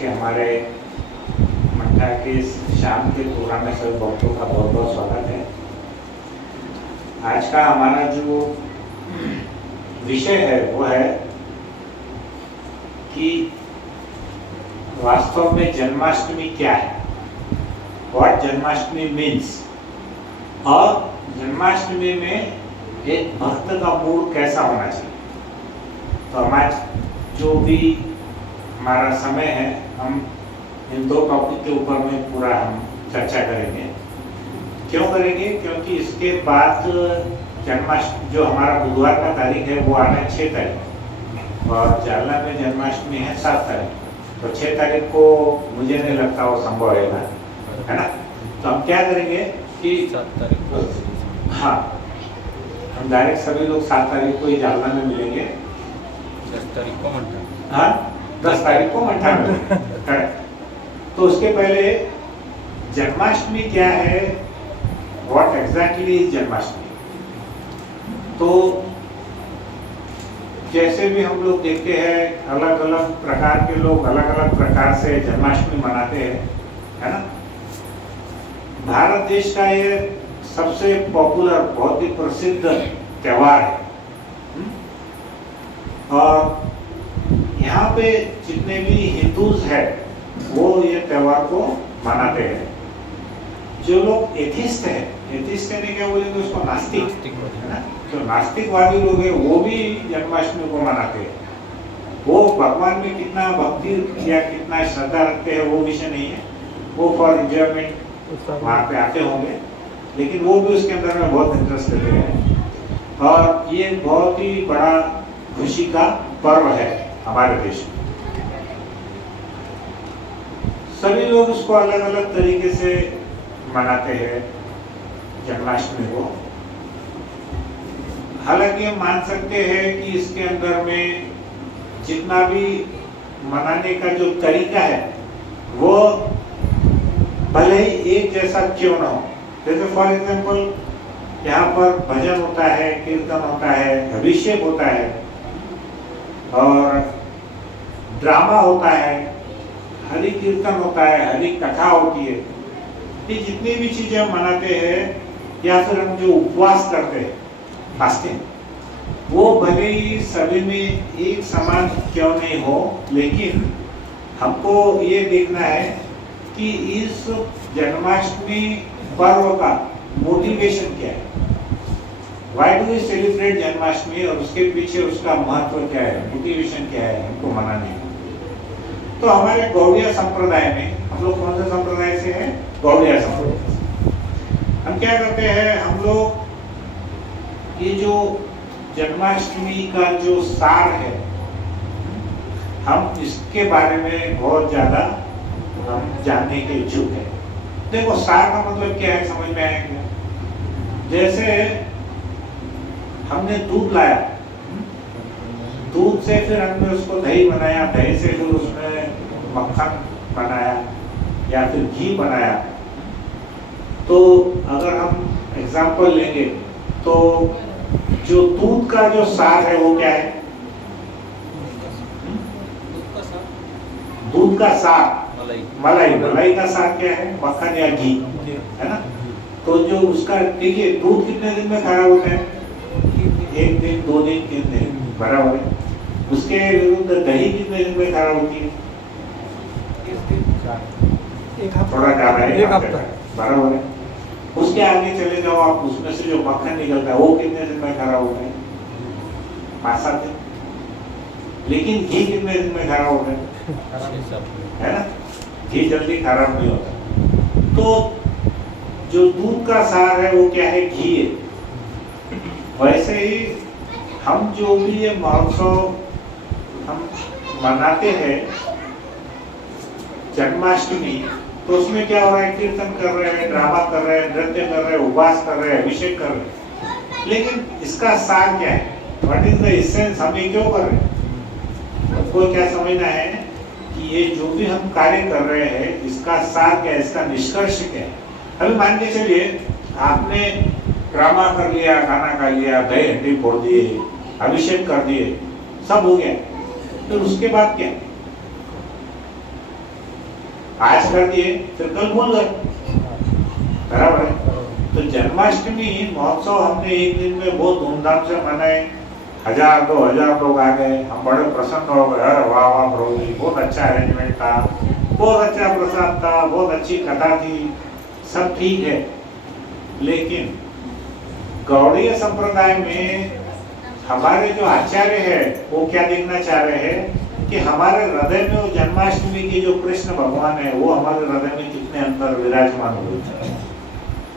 के हमारे मठा के शाम के प्रोग्राम में सभी भक्तों का बहुत बहुत स्वागत है। आज का हमारा जो विषय है वो है कि वास्तव में जन्माष्टमी क्या है, व्हाट जन्माष्टमी मीन्स, और जन्माष्टमी में एक भक्त का मूड कैसा होना चाहिए। तो हमारा जो भी हमारा समय है, हम इन दो टॉपिक के ऊपर में पूरा हम चर्चा करेंगे। क्यों करेंगे? क्योंकि इसके बाद जन्माष्टमी जो हमारा बुधवार का तारीख है वो आना है 6 तारीख और जालना में जन्माष्टमी है 7 तारीख। तो 6 तारीख को मुझे नहीं लगता वो संभव है ना। तो हम क्या करेंगे कि 7 तारीख को, हाँ, हम डायरेक्ट सभी लोग 7 तारीख को ही जालना में मिलेंगे। 10 तारीख को मंठा, हाँ, 10 तारीख को मंठा में करेक्ट। तो उसके पहले जन्माष्टमी क्या है, व्हाट एग्जैक्टली इज जन्माष्टमी। तो जैसे भी हम लोग देखते हैं अलग अलग प्रकार के लोग अलग अलग प्रकार से जन्माष्टमी मनाते हैं, है ना। भारत देश का ये सबसे पॉपुलर, बहुत ही प्रसिद्ध त्योहार है। और यहाँ पे जितने भी हिंदूज हैं वो ये त्योहार को मनाते हैं। जो लोग एथिस्ट है, एथिस्ट यानी क्या बोलेंगे उसको, नास्तिक है ना। जो नास्तिकवादी लोग हैं वो भी जन्माष्टमी को मनाते हैं। वो भगवान में कितना भक्ति या कितना श्रद्धा रखते हैं वो विषय नहीं है, वो फॉर एंजॉयमेंट वहाँ पे आते होंगे, लेकिन वो भी उसके अंदर में बहुत इंटरेस्ट लेते हैं। और ये बहुत ही बड़ा खुशी का पर्व है हमारे देश में। सभी लोग उसको अलग अलग तरीके से मनाते हैं जन्माष्टमी को। हालांकि हम मान सकते हैं कि इसके अंदर में जितना भी मनाने का जो तरीका है वो भले ही एक जैसा क्यों ना हो। जैसे फॉर एग्जाम्पल यहाँ पर भजन होता है, कीर्तन होता है, अभिषेक होता है और ड्रामा होता है, हरि कीर्तन होता है, हरि कथा होती है। ये जितनी भी चीजें हम मनाते हैं या फिर हम जो उपवास करते हैं, फास्टिंग, वो भले ही सभी में एक समान क्यों नहीं हो, लेकिन हमको ये देखना है कि इस जन्माष्टमी पर्व का मोटिवेशन क्या है, why do we celebrate Janmashtami, और उसके पीछे उसका महत्व क्या है, मोटिवेशन क्या है हमको मनाने का। तो हमारे गौड़िया संप्रदाय में, हम लोग कौन से संप्रदाय से हैं? गौड़िया संप्रदाय। हम क्या करते हैं, हम लोग ये जो जन्माष्टमी का जो सार है, हम इसके बारे में बहुत ज्यादा हम जानने के इच्छुक है। देखो, सार का मतलब क्या है समझ में आएगा। जैसे हमने दूध लाया, दूध से फिर हमने उसको दही बनाया, दही से फिर उसमें मक्खन बनाया या फिर घी बनाया। तो अगर हम एग्जाम्पल लेंगे तो जो दूध का जो सार है वो क्या है? दूध का सार मलाई। मलाई का सार क्या है? मक्खन या घी, है ना। तो जो उसका, देखिए, दूध कितने दिन में खराब होता है? 1 दिन, 2 दिन, 3 दिन, बराबर है। उसके विरुद्ध दही कितने दिन में खराब होती है? थोड़ा ज्यादा है, 1 हफ्ता, बराबर है। उसके आगे चले जाओ आप, उसमें से जो मक्खन निकलता है वो कितने दिन में खराब होता है? 5-7 दिन। लेकिन घी कितने दिन में खराब होता है? है ना, घी जल्दी खराब नहीं होता। तो जो दूध का सार है वो क्या है? घी है। वैसे ही हम जो भी ये महोत्सव हम मनाते हैं जन्माष्टमी, तो उसमें क्या हो रहा है? कीर्तन कर रहे हैं, ड्रामा कर रहे हैं, नृत्य कर रहे हैं, उपवास कर रहे हैं, अभिषेक कर रहे हैं। लेकिन इसका सार क्या है? What is the essence? हम ये क्यों कर रहे हैं? हमको क्या समझना है कि ये जो भी हम कार्य कर रहे हैं इसका सार क्या है, इसका निष्कर्ष क्या है। अभी मान के चलिए आपने ड्रामा कर लिया, गाना गा लिया, दही हंडी फोड़ दिए, अभिषेक कर दिए, सब हो गया, तो उसके बाद क्या? आज कर दिए फिर कल भूल गए, बराबर है। तो जन्माष्टमी महोत्सव हमने एक दिन में बहुत धूमधाम से मनाए, 1000-2000 लोग आ गए, हम बड़े प्रसन्न हो गए, अरे वाह वाह प्रभु जी, बहुत अच्छा अरेंजमेंट था, बहुत अच्छा प्रसाद था, बहुत अच्छी कथा थी, सब ठीक है। लेकिन गौड़ीय संप्रदाय में हमारे जो आचार्य है वो क्या देखना चाह रहे हैं कि हमारे हृदय में वो जन्माष्टमी के जो कृष्ण भगवान है वो हमारे हृदय में कितने अंतर विराजमान हुए थे।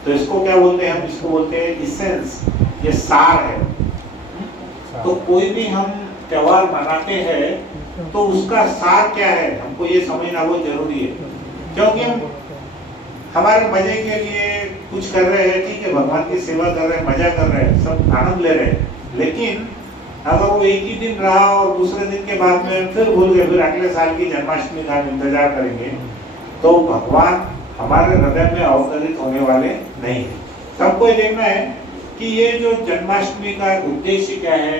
तो इसको क्या बोलते हैं हम? इसको बोलते हैं इसेंस, ये सार है। तो कोई भी हम त्योहार मनाते हैं तो उसका सार क्या है हमको ये समझना बहुत जरूरी है। क्योंकि हम हमारे मजे के लिए कुछ कर रहे हैं, ठीक है, भगवान की सेवा कर रहे हैं, मजा कर रहे हैं, सब आनंद ले रहे हैं, लेकिन अगर वो एक ही दिन रहा और दूसरे दिन के बाद में फिर भूल गए, फिर अगले साल की जन्माष्टमी का हम इंतजार करेंगे, तो भगवान हमारे हृदय में अवतरित होने वाले नहीं है। सबको ये देखना है कि ये जो जन्माष्टमी का उद्देश्य क्या है,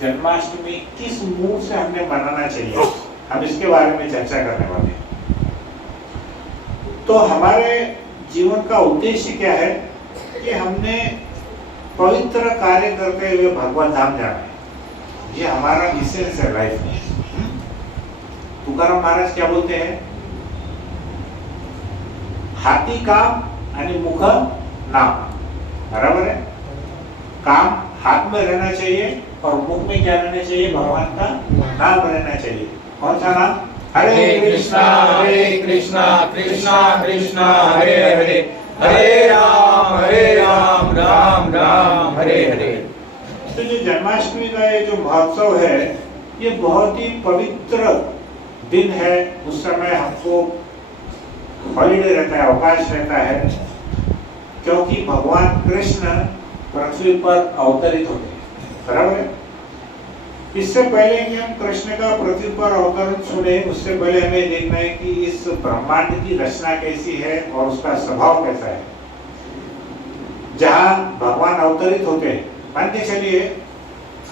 जन्माष्टमी किस मूड से हमने मनाना चाहिए, हम इसके बारे में चर्चा करने वाले हैं। तो हमारे जीवन का उद्देश्य क्या है कि हमने पवित्र कार्य करते हुए भगवत धाम जाना है, ये हमारा इसेंस है लाइफ में। तुकाराम महाराज क्या बोलते हैं? हाथी काम आणि मुख नाम, बराबर है। काम हाथ में रहना चाहिए और मुख में क्या रहना चाहिए? भगवान का नाम रहना चाहिए। कौन सा नाम? हरे कृष्णा कृष्णा कृष्णा हरे हरे, हरे राम राम राम हरे हरे। तो जो जन्माष्टमी का ये जो महोत्सव है, ये बहुत ही पवित्र दिन है। उस समय हमको हॉलीडे रहता है, अवकाश रहता है, क्योंकि भगवान कृष्ण पृथ्वी पर अवतरित होते हैं, बराबर है। इससे पहले कि हम कृष्ण का पृथ्वी पर अवतरण सुने, उससे पहले हमें देखना है कि इस ब्रह्मांड की रचना कैसी है और उसका स्वभाव कैसा है। जहाँ भगवान अवतरित होते हैं, मान के चलिए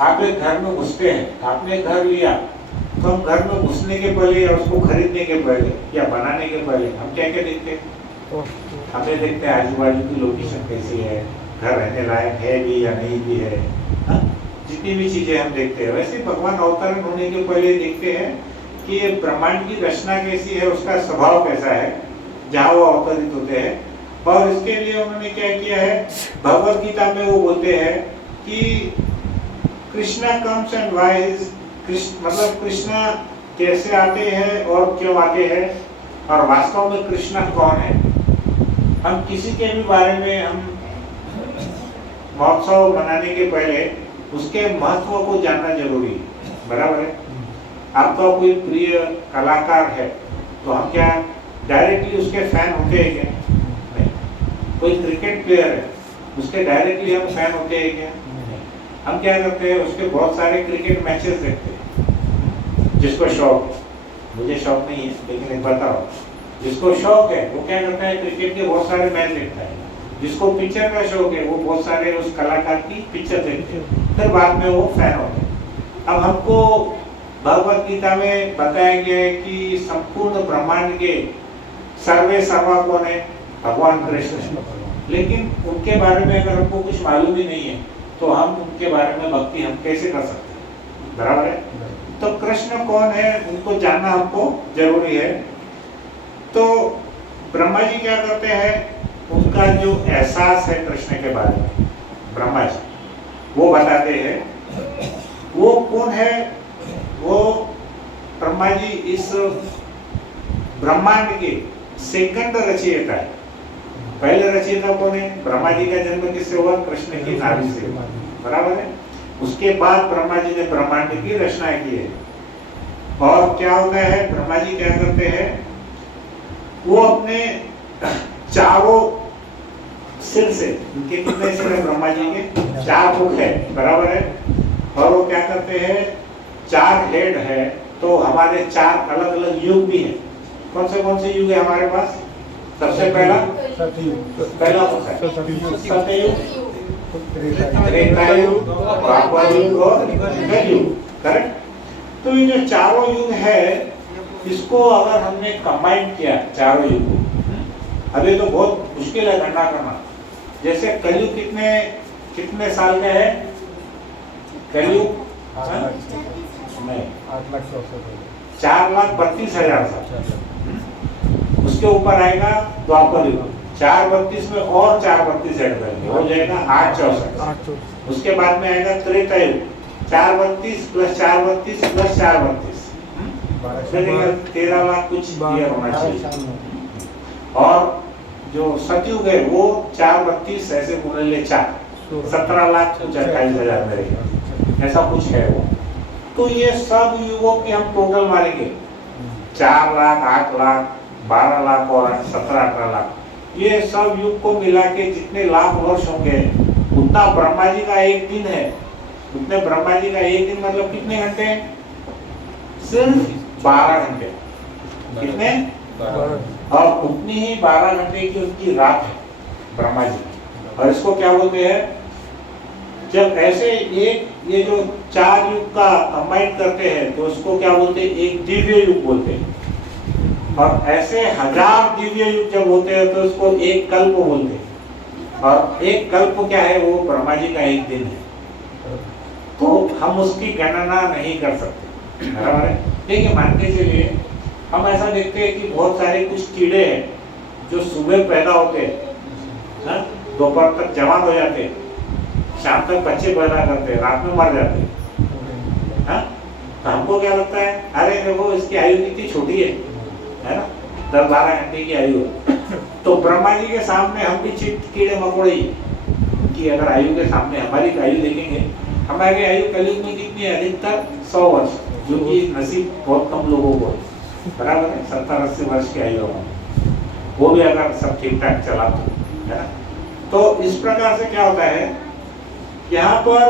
आप एक घर में घुसते हैं, आपने घर लिया, तो हम घर में घुसने के पहले या उसको खरीदने के पहले या बनाने के पहले हम क्या क्या देखते हैं? हमें देखते हैं आजू बाजू की लोकेशन कैसी है, घर रहने लायक है भी या नहीं भी है, हा? जितनी भी चीजें हम देखते हैं। वैसे भगवान अवतरण होने के पहले देखते हैं कि ये ब्रह्मांड की रचना कैसी है, उसका स्वभाव कैसा है, जहाँ वो अवतरित होते हैं। और इसके लिए उन्होंने क्या किया है, भगवत गीता में वो बोलते हैं कि कृष्णा कम्स एंड वाइज, मतलब कृष्णा कैसे आते हैं और क्यों आते हैं, और वास्तव में कृष्णा कौन है। हम किसी के भी बारे में हम महोत्सव मनाने के पहले उसके महत्व को जानना जरूरी है, बराबर है। आपका कोई प्रिय कलाकार है तो हम क्या डायरेक्टली उसके फैन होते हैं क्या? नहीं। कोई क्रिकेट प्लेयर है, उसके डायरेक्टली हम फैन होते हैं क्या? हम क्या करते हैं, उसके बहुत सारे क्रिकेट मैचेस देखते हैं। जिसको शौक है, मुझे शौक नहीं है लेकिन एक बताओ, जिसको शौक है वो क्या करता है, क्रिकेट के बहुत सारे मैच देखता है। जिसको पिक्चर का शौक है वो बहुत सारे उस कलाकार की पिक्चर देखते हैं, फिर बाद में वो फैन होते हैं। अब हमको भगवत गीता में बताया गया है कि संपूर्ण ब्रह्मांड के सर्वे सर्वा कौन है? भगवान कृष्ण। लेकिन उनके बारे में अगर हमको कुछ मालूम ही नहीं है तो हम उनके बारे में भक्ति हम कैसे कर सकते हैं, बराबर है। तो कृष्ण कौन है उनको जानना हमको जरूरी है। तो ब्रह्मा जी क्या करते हैं, उनका जो एहसास है कृष्ण के बारे में, ब्रह्मा जी वो बताते हैं। वो कौन है? वो ब्रह्मा जी इस ब्रह्मांड के सेकंड रचयिता है। पहले रचयिता कौन है? ब्रह्मा जी का जन्म किससे हुआ? कृष्ण की नाभि से, बराबर है। उसके बाद ब्रह्मा जी ने ब्रह्मांड की रचना की है। और क्या होता है, ब्रह्मा जी क्या करते हैं, वो अपने चारों सिर से, उनके कितने सिर है ब्रह्मा जी के? 4 मुख है, बराबर है। और वो क्या करते हैं, 4 हेड है, तो हमारे 4 अलग अलग युग भी है। कौन से युग है हमारे पास? सबसे पहला कौन सा? सतयुग, त्रेतायुग, द्वापर युग और कलयुग, करेक्ट। तो ये जो चारों युग है इसको अगर हमने कंबाइन किया चारों युग को, अभी तो बहुत मुश्किल है गणना करना। जैसे कलयुग कितने साल का है? कलयुग 4,32,000 साल। उसके ऊपर आएगा द्वापर युग, 4,32 में और 4,32 ऐड करेंगे, हो जाएगा 8,64। उसके बाद में आएगा त्रेता युग, 4,32 प्लस 4,32 प्लस 4,32, 13 लाख कुछ क्लियर होना चाहिए। और जो सतयुग है वो 4,32 ऐसे बोले ले 4, 17,28,000 रहेगा, ऐसा कुछ है वो। तो ये सब युगों के हम टोटल मारेंगे, 4 लाख, 8 लाख, 12 लाख और 17-18 लाख, ये सब युग को मिला के जितने लाख वर्ष होंगे उतना ब्रह्मा जी का एक दिन है। उतने ब्रह्मा जी का एक दिन मतलब कितने घंटे? सिर्फ 12 घंटे। कितने? और उतनी ही 12 घंटे की उनकी रात है ब्रह्मा जी। और इसको क्या बोलते हैं? जब ऐसे एक ये जो 4 युग का कंबाइन करते हैं तो उसको क्या बोलते हैं? एक दिव्य युग बोलते हैं। और ऐसे 1000 दिव्य युग जब होते हैं तो उसको एक कल्प बोलते हैं। और एक कल्प क्या है? वो ब्रह्मा जी का एक दिन है। तो हम उसकी गणना नहीं कर सकते, बराबर है। देखिए मान के चलिए हम ऐसा देखते हैं कि बहुत सारे कुछ कीड़े हैं जो सुबह पैदा होते हैं, दोपहर तक जवान हो जाते हैं, शाम तक बच्चे पैदा करते हैं, रात में मर जाते हैं। तो हमको क्या लगता है? अरे देखो इसकी आयु कितनी छोटी है ना, 10-12 घंटे की आयु है। तो ब्रह्मा जी के सामने हम भी कीड़े मकोड़े की अगर आयु के सामने हमारी आयु देखेंगे, हमारी आयु कलयुग में कितनी है? अधिकतर 100 वर्ष, जो कि नसीब बहुत कम लोगों को है, बराबर है। 70-80 वर्ष की आयु होगी, वो भी अगर सब ठीक ठाक चला तो, है ना। तो इस प्रकार से क्या होता है, यहाँ पर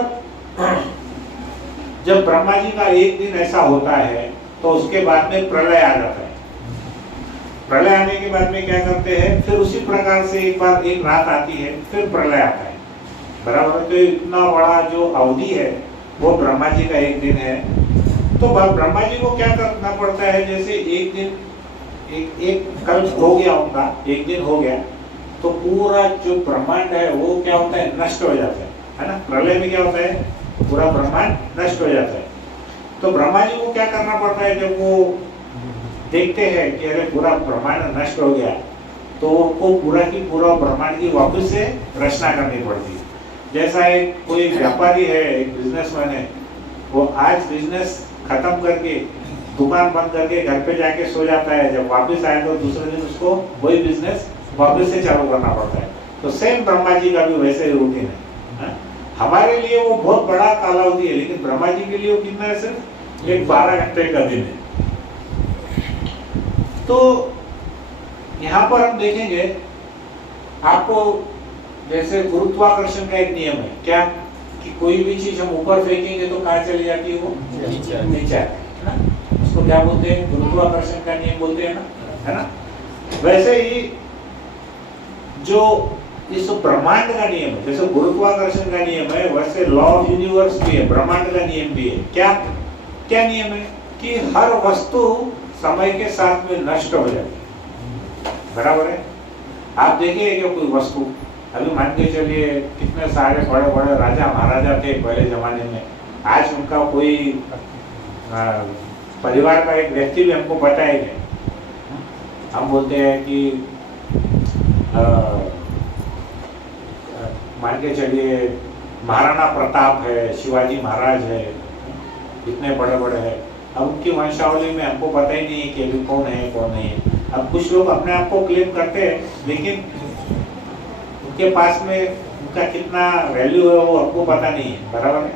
जब ब्रह्मा जी का एक दिन ऐसा होता है तो उसके बाद में प्रलय आ जाता है। प्रलय आने के बाद में क्या करते हैं? फिर उसी प्रकार से एक बार एक रात आती है, फिर प्रलय आता है, बराबर है। तो इतना बड़ा जो अवधि है वो ब्रह्मा जी का एक दिन है। तो ब्रह्मा जी को क्या करना पड़ता है? जैसे एक दिन एक कल्प हो गया, उनका एक दिन हो गया, तो पूरा जो ब्रह्मांड है वो क्या होता है? नष्ट हो जाता है ना। प्रलय में क्या होता है? पूरा ब्रह्मांड नष्ट हो जाता है। तो ब्रह्मा जी को क्या करना पड़ता है? जब वो देखते हैं कि अरे पूरा ब्रह्मांड नष्ट हो गया, तो उनको पूरा की पूरा ब्रह्मांड की वापस से रचना करनी पड़ती है। जैसा एक कोई व्यापारी है, एक बिजनेसमैन है, वो आज बिजनेस खत्म करके दुकान बंद करके घर पे जाके सो जाता है, जब वापस आए तो दूसरे दिन उसको वही बिजनेस वापस से चालू करना पड़ता है। तो सेम ब्रह्मा जी का भी वैसे ही रूटीन है। हमारे लिए वो बहुत बड़ा कालावधि है, लेकिन ब्रह्मा जी के लिए वो कितना है? सिर्फ एक 12 घंटे का दिन है। तो यहाँ पर हम देखेंगे, आपको जैसे गुरुत्वाकर्षण का एक नियम है क्या, कि कोई भी चीज हम ऊपर फेंकेंगे तो कहाँ चली जाती है? वो नीचे आती है ना। उसको क्या बोलते हैं? गुरुत्वाकर्षण का नियम बोलते हैं ना, है ना। वैसे ही जो इस ब्रह्मांड का नियम है, जैसे गुरुत्वाकर्षण का नियम है, वैसे लॉ ऑफ यूनिवर्स भी है, ब्रह्मांड का नियम भी है। क्या क्या नियम है? कि हर वस्तु समय के साथ में नष्ट हो जाती है, बराबर है। आप देखिए कि कोई वस्तु, अभी मान के चलिए कितने सारे बड़े बड़े राजा महाराजा थे पहले जमाने में, आज उनका कोई परिवार का एक व्यक्ति भी हमको बताएगा। हम बोलते हैं कि मान के चलिए महाराणा प्रताप है, शिवाजी महाराज है, इतने बड़े बड़े हैं। अब उनकी वंशावली में हमको पता ही नहीं है कि अभी कौन है कौन नहीं है। अब कुछ लोग अपने आप को क्लेम करते हैं, लेकिन उनके पास में उनका कितना वैल्यू है वो हमको पता नहीं है, बराबर है।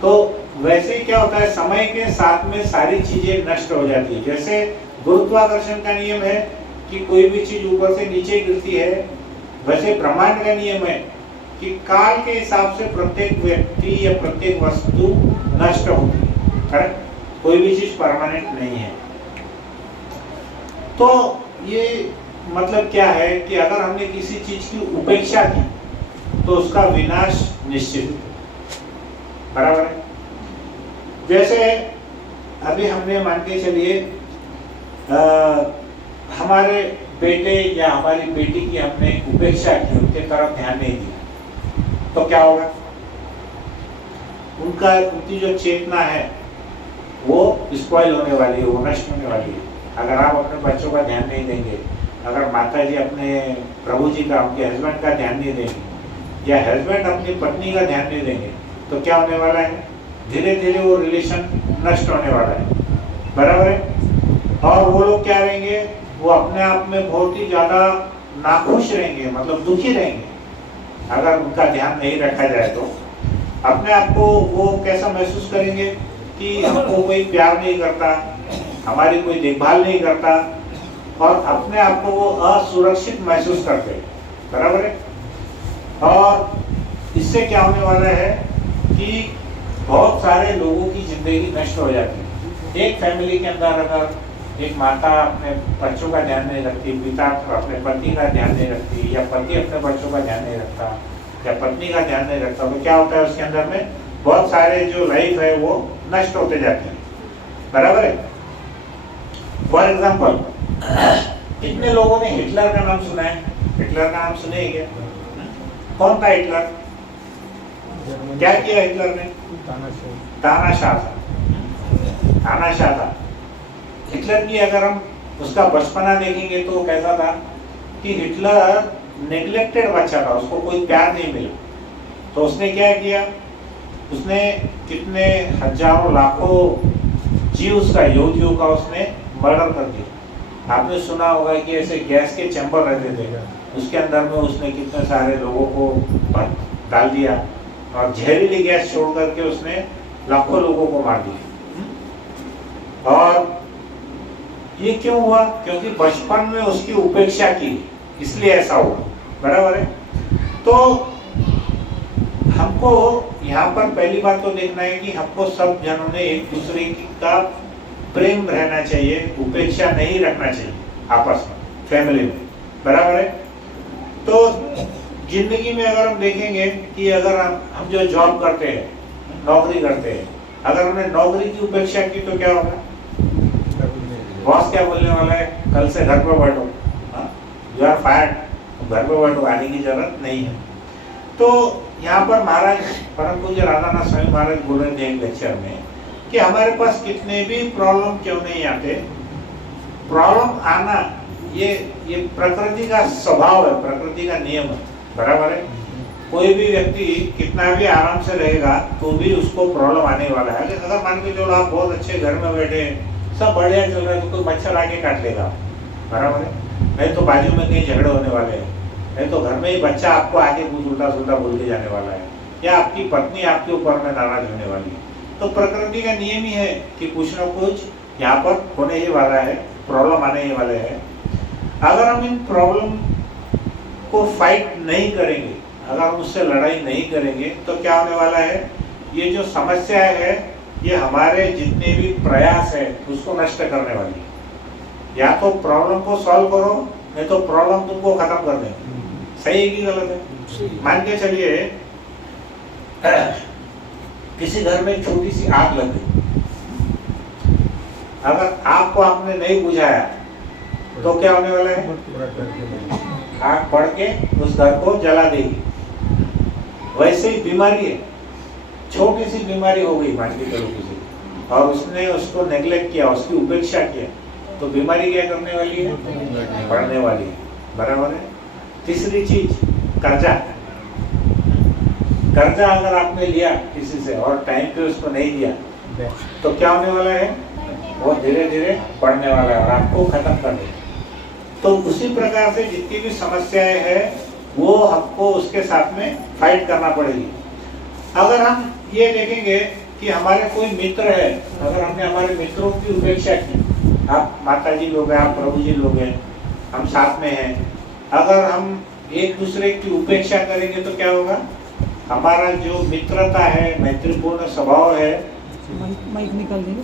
तो वैसे ही क्या होता है, समय के साथ में सारी चीजें नष्ट हो जाती है। जैसे गुरुत्वाकर्षण का नियम है कि कोई भी चीज ऊपर से नीचे गिरती है, वैसे ब्रह्मांड का नियम है कि काल के हिसाब से प्रत्येक व्यक्ति या प्रत्येक वस्तु नष्ट होती है, करेक्ट। कोई भी चीज परमानेंट नहीं है। तो ये मतलब क्या है कि अगर हमने किसी चीज की उपेक्षा की तो उसका विनाश निश्चित है, बराबर है। जैसे अभी हमने मान के चलिए हमारे बेटे या हमारी बेटी की हमने उपेक्षा की, उनके तरफ ध्यान नहीं दिया, तो क्या होगा? उनकी जो चेतना है वो स्पॉइल होने वाली है, वो नष्ट होने वाली है। अगर आप अपने बच्चों का ध्यान नहीं देंगे, अगर माता जी अपने प्रभु जी का, उनके हस्बैंड का ध्यान नहीं देंगे, या हस्बैंड अपनी पत्नी का ध्यान नहीं देंगे, तो क्या होने वाला है? धीरे धीरे वो रिलेशन नष्ट होने वाला है, बराबर है। और वो लोग क्या रहेंगे? वो अपने आप में बहुत ही ज्यादा नाखुश रहेंगे, मतलब दुखी रहेंगे। अगर उनका ध्यान नहीं रखा जाए तो अपने आप को वो कैसा महसूस करेंगे कि हमको कोई प्यार नहीं करता, हमारी कोई देखभाल नहीं करता, और अपने आप को वो असुरक्षित महसूस करते हैं, बराबर है। और इससे क्या होने वाला है कि बहुत सारे लोगों की जिंदगी नष्ट हो जाती है। एक फैमिली के अंदर अगर एक माता अपने बच्चों का ध्यान नहीं रखती, पिता अपने पति का ध्यान नहीं रखती, या पति अपने बच्चों का ध्यान नहीं रखता, या पत्नी का ध्यान नहीं रखता, तो क्या होता है? उसके अंदर में बहुत सारे जो लाइफ है वो नष्ट होते जाते हैं, बराबर है। फॉर एग्जाम्पल, कितने लोगों ने हिटलर का नाम सुना है? हिटलर का नाम सुने क्या? कौन था हिटलर? क्या किया हिटलर ने? तानाशाह था, तानाशाह था। हिटलर की अगर हम उसका बचपना देखेंगे तो कैसा था कि हिटलर नेग्लेक्टेड बच्चा था, उसको कोई प्यार नहीं मिला। तो उसने क्या किया? उसने कितने हजारों लाखों जीव का, यहूदियों का उसने मर्डर कर दिया। आपने सुना होगा कि ऐसे गैस के चैम्बर रहते थे, उसके अंदर में उसने कितने सारे लोगों को डाल दिया, और जहरीली गैस छोड़ करके उसने लाखों लोगों को मार दिया। और ये क्यों हुआ? क्योंकि बचपन में उसकी उपेक्षा की, इसलिए ऐसा हुआ, बराबर है। तो हमको यहाँ पर पहली बात तो देखना है कि हमको सब जनों ने एक दूसरे का प्रेम रहना चाहिए, उपेक्षा नहीं रखना चाहिए आपस में, फैमिली में, बराबर है। तो जिंदगी में अगर हम देखेंगे कि अगर हम जो जॉब करते हैं, नौकरी करते हैं, अगर हमने नौकरी की उपेक्षा की तो क्या होगा? बॉस क्या बोलने वाला है? कल से घर पे बैठो, यू आर फायर्ड, घर पे बैठो, आने की जरूरत नहीं है। तो यहाँ पर महाराज परम पूज्य राधानाथ स्वामी महाराज बोल रहे थे एक लेक्चर में कि हमारे पास कितने भी प्रॉब्लम क्यों नहीं आते, प्रॉब्लम आना ये प्रकृति का स्वभाव है, प्रकृति का नियम है, बराबर है। कोई भी व्यक्ति कितना भी आराम से रहेगा तो भी उसको प्रॉब्लम आने वाला है। अगर मान के चलो आप बहुत अच्छे घर में बैठे हैं, सब बढ़िया चल रहा है, तो कोई मच्छर आके काट लेगा, बराबर है। नहीं तो बाजू में कहीं झगड़े होने वाले हैं, नहीं तो घर में ही बच्चा आपको आके कुछ उल्टा सुल्टा बोल के जाने वाला है, या आपकी पत्नी आपके ऊपर में नाराज होने वाली है। तो प्रकृति का नियम ही है कि कुछ ना कुछ यहाँ पर होने ही वाला है, प्रॉब्लम आने ही वाले हैं। अगर हम इन प्रॉब्लम को फाइट नहीं करेंगे, अगर हम उससे लड़ाई नहीं करेंगे, तो क्या होने वाला है? ये जो समस्या है ये हमारे जितने भी प्रयास है उसको नष्ट करने वाली है। या तो प्रॉब्लम को सॉल्व करो, नहीं तो प्रॉब्लम तुमको खत्म कर देंगे। सही है कि गलत है? मान के चलिए किसी घर में एक छोटी सी आग लग गई, अगर आग को आपने नहीं बुझाया तो क्या होने वाला है? आग बढ़ के उस घर को जला देगी। वैसे ही बीमारी है, छोटी सी बीमारी हो गई मान के चलो किसी, और उसने उसको नेग्लेक्ट किया, उसकी उपेक्षा किया, तो बीमारी क्या करने वाली है? बढ़ने वाली है, बराबर है। तीसरी चीज, कर्जा। कर्जा अगर आपने लिया किसी से और टाइम पे उसको नहीं दिया तो क्या होने वाला है? वो धीरे धीरे बढ़ने वाला है और आपको खत्म कर देगा। तो उसी प्रकार से जितनी भी समस्याएं हैं वो हमको उसके साथ में फाइट करना पड़ेगी। अगर हम ये देखेंगे कि हमारे कोई मित्र है, अगर हमने हमारे मित्रों की उपेक्षा की, आप माता जी लोग हैं, आप प्रभु जी लोग हैं, हम साथ में हैं, अगर हम एक दूसरे की उपेक्षा करेंगे तो क्या होगा? हमारा जो मित्रता है, मैत्रीपूर्ण स्वभाव है, माइक निकाल देंगे।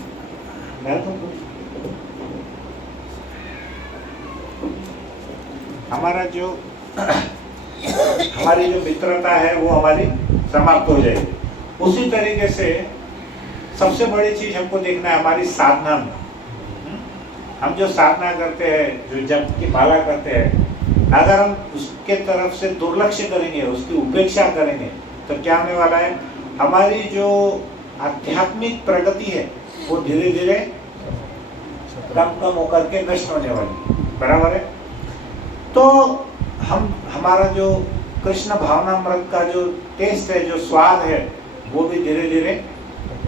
हमारा जो हमारी जो मित्रता है वो हमारी समाप्त हो जाएगी। उसी तरीके से सबसे बड़ी चीज हमको देखना है हमारी साधना में। हम जो साधना करते हैं, जो जप की माला करते हैं, अगर हम उसके तरफ से दुर्लक्ष्य करेंगे, उसकी उपेक्षा करेंगे, तो क्या होने वाला है, हमारी जो आध्यात्मिक प्रगति है वो धीरे धीरे कम कम होकर के नष्ट होने वाली है। बराबर है। तो हमारा जो कृष्ण भावनामृत का जो टेस्ट है, जो स्वाद है, वो भी धीरे धीरे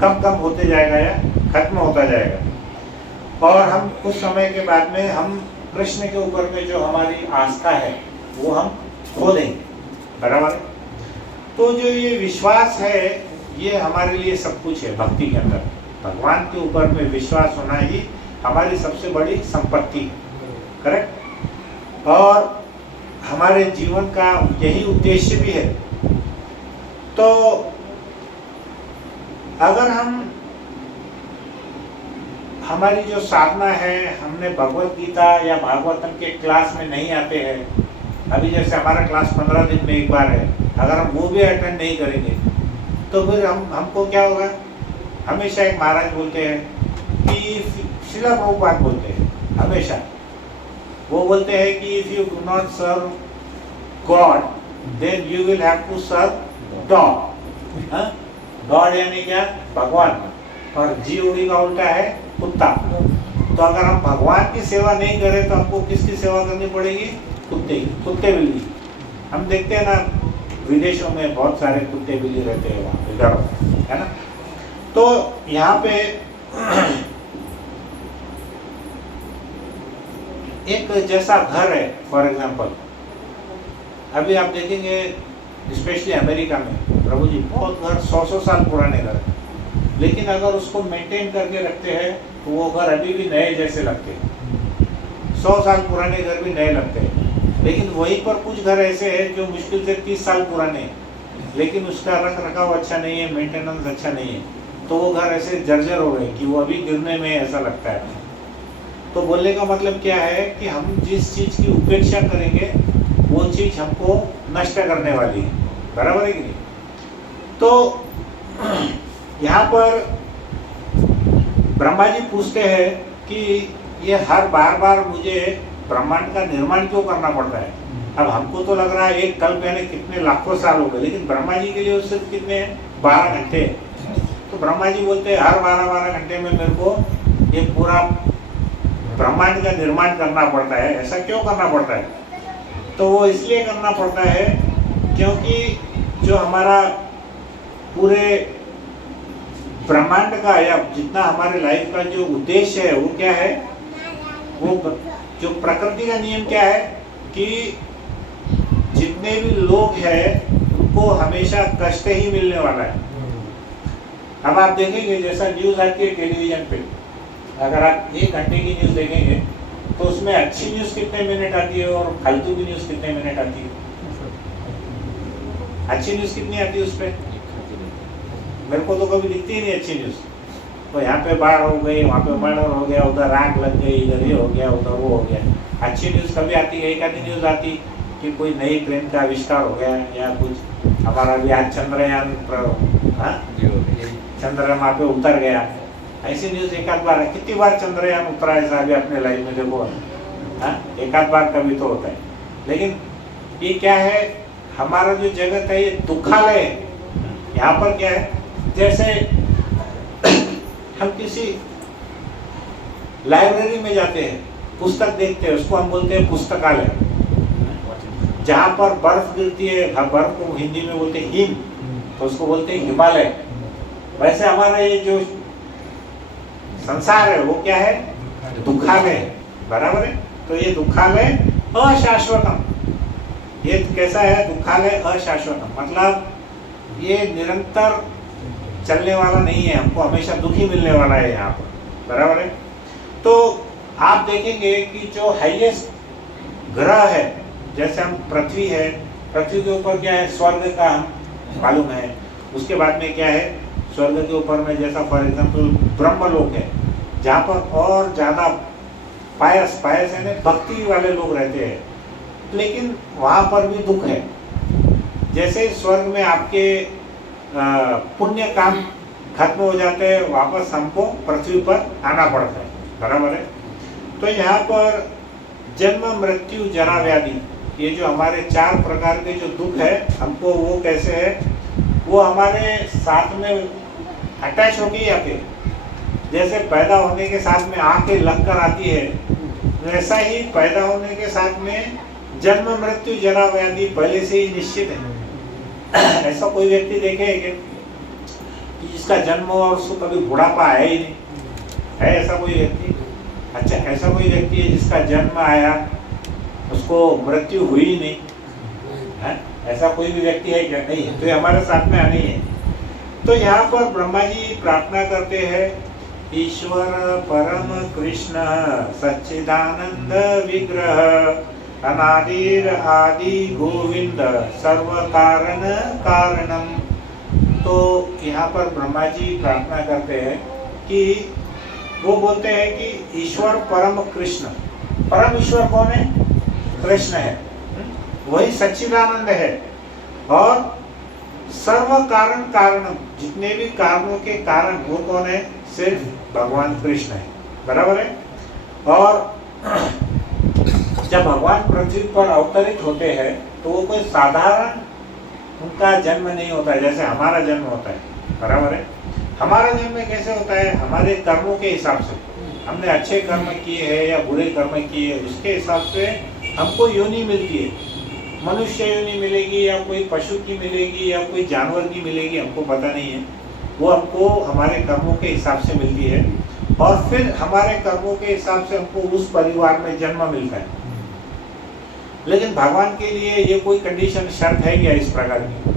कम कम होते जाएगा या खत्म होता जाएगा। और हम कुछ समय के बाद में हम कृष्ण के ऊपर में जो हमारी आस्था है वो हम खो देंगे। बराबर। तो जो ये विश्वास है, ये हमारे लिए सब कुछ है। भक्ति के अंदर भगवान के ऊपर में विश्वास होना ही हमारी सबसे बड़ी संपत्ति है। करेक्ट। और हमारे जीवन का यही उद्देश्य भी है। तो अगर हमारी जो साधना है, हमने भगवत गीता या भागवतम के क्लास में नहीं आते हैं, अभी जैसे हमारा क्लास 15 दिन में एक बार है, अगर हम वो भी अटेंड नहीं करेंगे तो फिर हमको क्या होगा। हमेशा एक महाराज बोलते हैं कि श्रीला प्रभुपाद बोलते हैं हमेशा, वो बोलते हैं कि if you do not serve god then you will have to serve dog. God यानी क्या, भगवान, और जीवड़ी का उल्टा है कुत्ता। तो अगर हम भगवान की सेवा नहीं करें तो हमको किसकी सेवा करनी पड़ेगी, कुत्ते की, कुत्ते बिल्ली। हम देखते हैं ना विदेशों में बहुत सारे कुत्ते बिल्ली रहते हैं वहाँ इधर, है ना। तो यहाँ पे एक जैसा घर है, फॉर एग्जाम्पल अभी आप देखेंगे स्पेशली अमेरिका में, प्रभु जी बहुत घर 100-100 साल पुराने घर, लेकिन अगर उसको मेंटेन करके रखते हैं तो वो घर अभी भी नए जैसे लगते हैं। 100 साल पुराने घर भी नए लगते हैं। लेकिन वहीं पर कुछ घर ऐसे हैं जो मुश्किल से 30 साल पुराने हैं, लेकिन उसका रख रखाव अच्छा नहीं है, मेंटेनेंस अच्छा नहीं है, तो वो घर ऐसे जर्जर हो गए कि वो अभी गिरने में ऐसा लगता है। तो बोलने का मतलब क्या है कि हम जिस चीज़ की उपेक्षा करेंगे वो चीज़ हमको नष्ट करने वाली है। बराबर है कि नहीं। तो यहाँ पर ब्रह्मा जी पूछते हैं कि ये हर बार मुझे ब्रह्मांड का निर्माण क्यों करना पड़ता है। अब हमको तो लग रहा है एक कल्प यानी कितने लाखों साल हो गए, लेकिन ब्रह्मा जी के लिए सिर्फ कितने 12 घंटे। तो ब्रह्मा जी बोलते हैं हर 12-12 घंटे में मेरे को ये पूरा ब्रह्मांड का निर्माण करना पड़ता है। ऐसा क्यों करना पड़ता है? तो वो इसलिए करना पड़ता है क्योंकि जो हमारा पूरे ब्रह्मांड का या जितना हमारे लाइफ का जो उद्देश्य है वो क्या है, वो जो प्रकृति का नियम क्या है कि जितने भी लोग हैं उनको हमेशा कष्ट ही मिलने वाला है। अब आप देखेंगे जैसा न्यूज़ आती है टेलीविजन पे, अगर आप 1 घंटे की न्यूज़ देखेंगे तो उसमें अच्छी न्यूज़ कितने मिनट आती है और फालतू की न्यूज़ कितने मिनट आती है। अच्छी न्यूज़ कितनी आती है उस पर? मेरे को तो कभी दिखती ही नहीं अच्छी न्यूज़। तो यहाँ पे बाढ़ हो गई, वहाँ पे मर्डर हो गया, उधर आग लग गई, इधर ये हो गया, उधर वो हो गया। अच्छी न्यूज़ कभी आती है, एक आधी न्यूज़ आती कि कोई नई ट्रेन का आविष्कार हो गया या कुछ हमारा भी आज चंद्रयान चंद्रमा पे उतर गया, ऐसी न्यूज़ एक आध बार है। कितनी बार चंद्रयान उतरा है साहब अपने लाइफ में देखो, एक आध बार कभी तो होता है। लेकिन ये क्या है, हमारा जो जगत है ये दुखालय है। यहाँ पर क्या है, जैसे हम किसी लाइब्रेरी में जाते हैं, पुस्तक देखते हैं, उसको हम बोलते हैं पुस्तकालय। जहाँ पर बर्फ गिरती है, बर्फ को हिंदी में बोलते हैं हिम, तो उसको बोलते हैं हिमालय। वैसे हमारा ये जो संसार है वो क्या है, दुखालय है। बराबर है। तो ये दुखालय अशाश्वतम, ये कैसा है, दुखालय अशाश्वतम, मतलब ये निरंतर चलने वाला नहीं है, हमको हमेशा दुख ही मिलने वाला है यहाँ पर। बराबर है। तो आप देखेंगे कि जो हाईएस्ट ग्रह है, जैसे हम पृथ्वी है, पृथ्वी के ऊपर क्या है, स्वर्ग का हम मालूम है। उसके बाद में क्या है, स्वर्ग के ऊपर में जैसा फॉर एग्जाम्पल ब्रह्मलोक है, जहाँ पर और ज़्यादा पायस यानी भक्ति वाले लोग रहते हैं, लेकिन वहाँ पर भी दुख है। जैसे स्वर्ग में आपके पुण्य काम खत्म हो जाते हैं, वापस हमको पृथ्वी पर आना पड़ता है। बराबर है। तो यहाँ पर जन्म मृत्यु जरा व्याधि, ये जो हमारे 4 प्रकार के जो दुख है, हमको वो कैसे है, वो हमारे साथ में अटैच हो गई आके, जैसे पैदा होने के साथ में आके लग कर आती है, वैसा ही पैदा होने के साथ में जन्म मृत्यु जरा व्याधि पहले से ही निश्चित है। ऐसा कोई व्यक्ति देखे कि जिसका जन्म हो और उसको कभी बुढ़ापा आया ही नहीं, है ऐसा कोई व्यक्ति? अच्छा, ऐसा कोई व्यक्ति है जिसका जन्म आया उसको मृत्यु हुई ही नहीं, है? ऐसा कोई भी व्यक्ति है क्या? नहीं है। तो ये हमारे साथ में आनी है। तो यहाँ पर ब्रह्मा जी प्रार्थना करते हैं, ईश्वर परम कृष्ण सच्चिदानंद विग्रह अनादिर आदि गोविंद सर्व कारण कारणम। तो यहाँ पर ब्रह्मा जी प्रार्थना करते हैं कि वो बोलते हैं कि ईश्वर परम कृष्ण, परम ईश्वर कौन है? कृष्ण है, वही सच्चिदानंद है, और सर्व कारण कारणम, जितने भी कारणों के कारण वो कौन है? सिर्फ भगवान कृष्ण है, बराबर है। और जब भगवान पृथ्वी पर अवतरित होते हैं तो वो कोई साधारण उनका जन्म नहीं होता है जैसे हमारा जन्म होता है, बराबर है। हमारा जन्म कैसे होता है? हमारे कर्मों के हिसाब से, हमने अच्छे कर्म किए हैं या बुरे कर्म किए हैं, उसके हिसाब से हमको योनि मिलती है। मनुष्य योनि मिलेगी या कोई पशु की मिलेगी या कोई जानवर की मिलेगी, हमको पता नहीं है। वो हमको हमारे कर्मों के हिसाब से मिलती है, और फिर हमारे कर्मों के हिसाब से हमको उस परिवार में जन्म मिलता है। लेकिन भगवान के लिए ये कोई कंडीशन शर्त है क्या इस प्रकार की?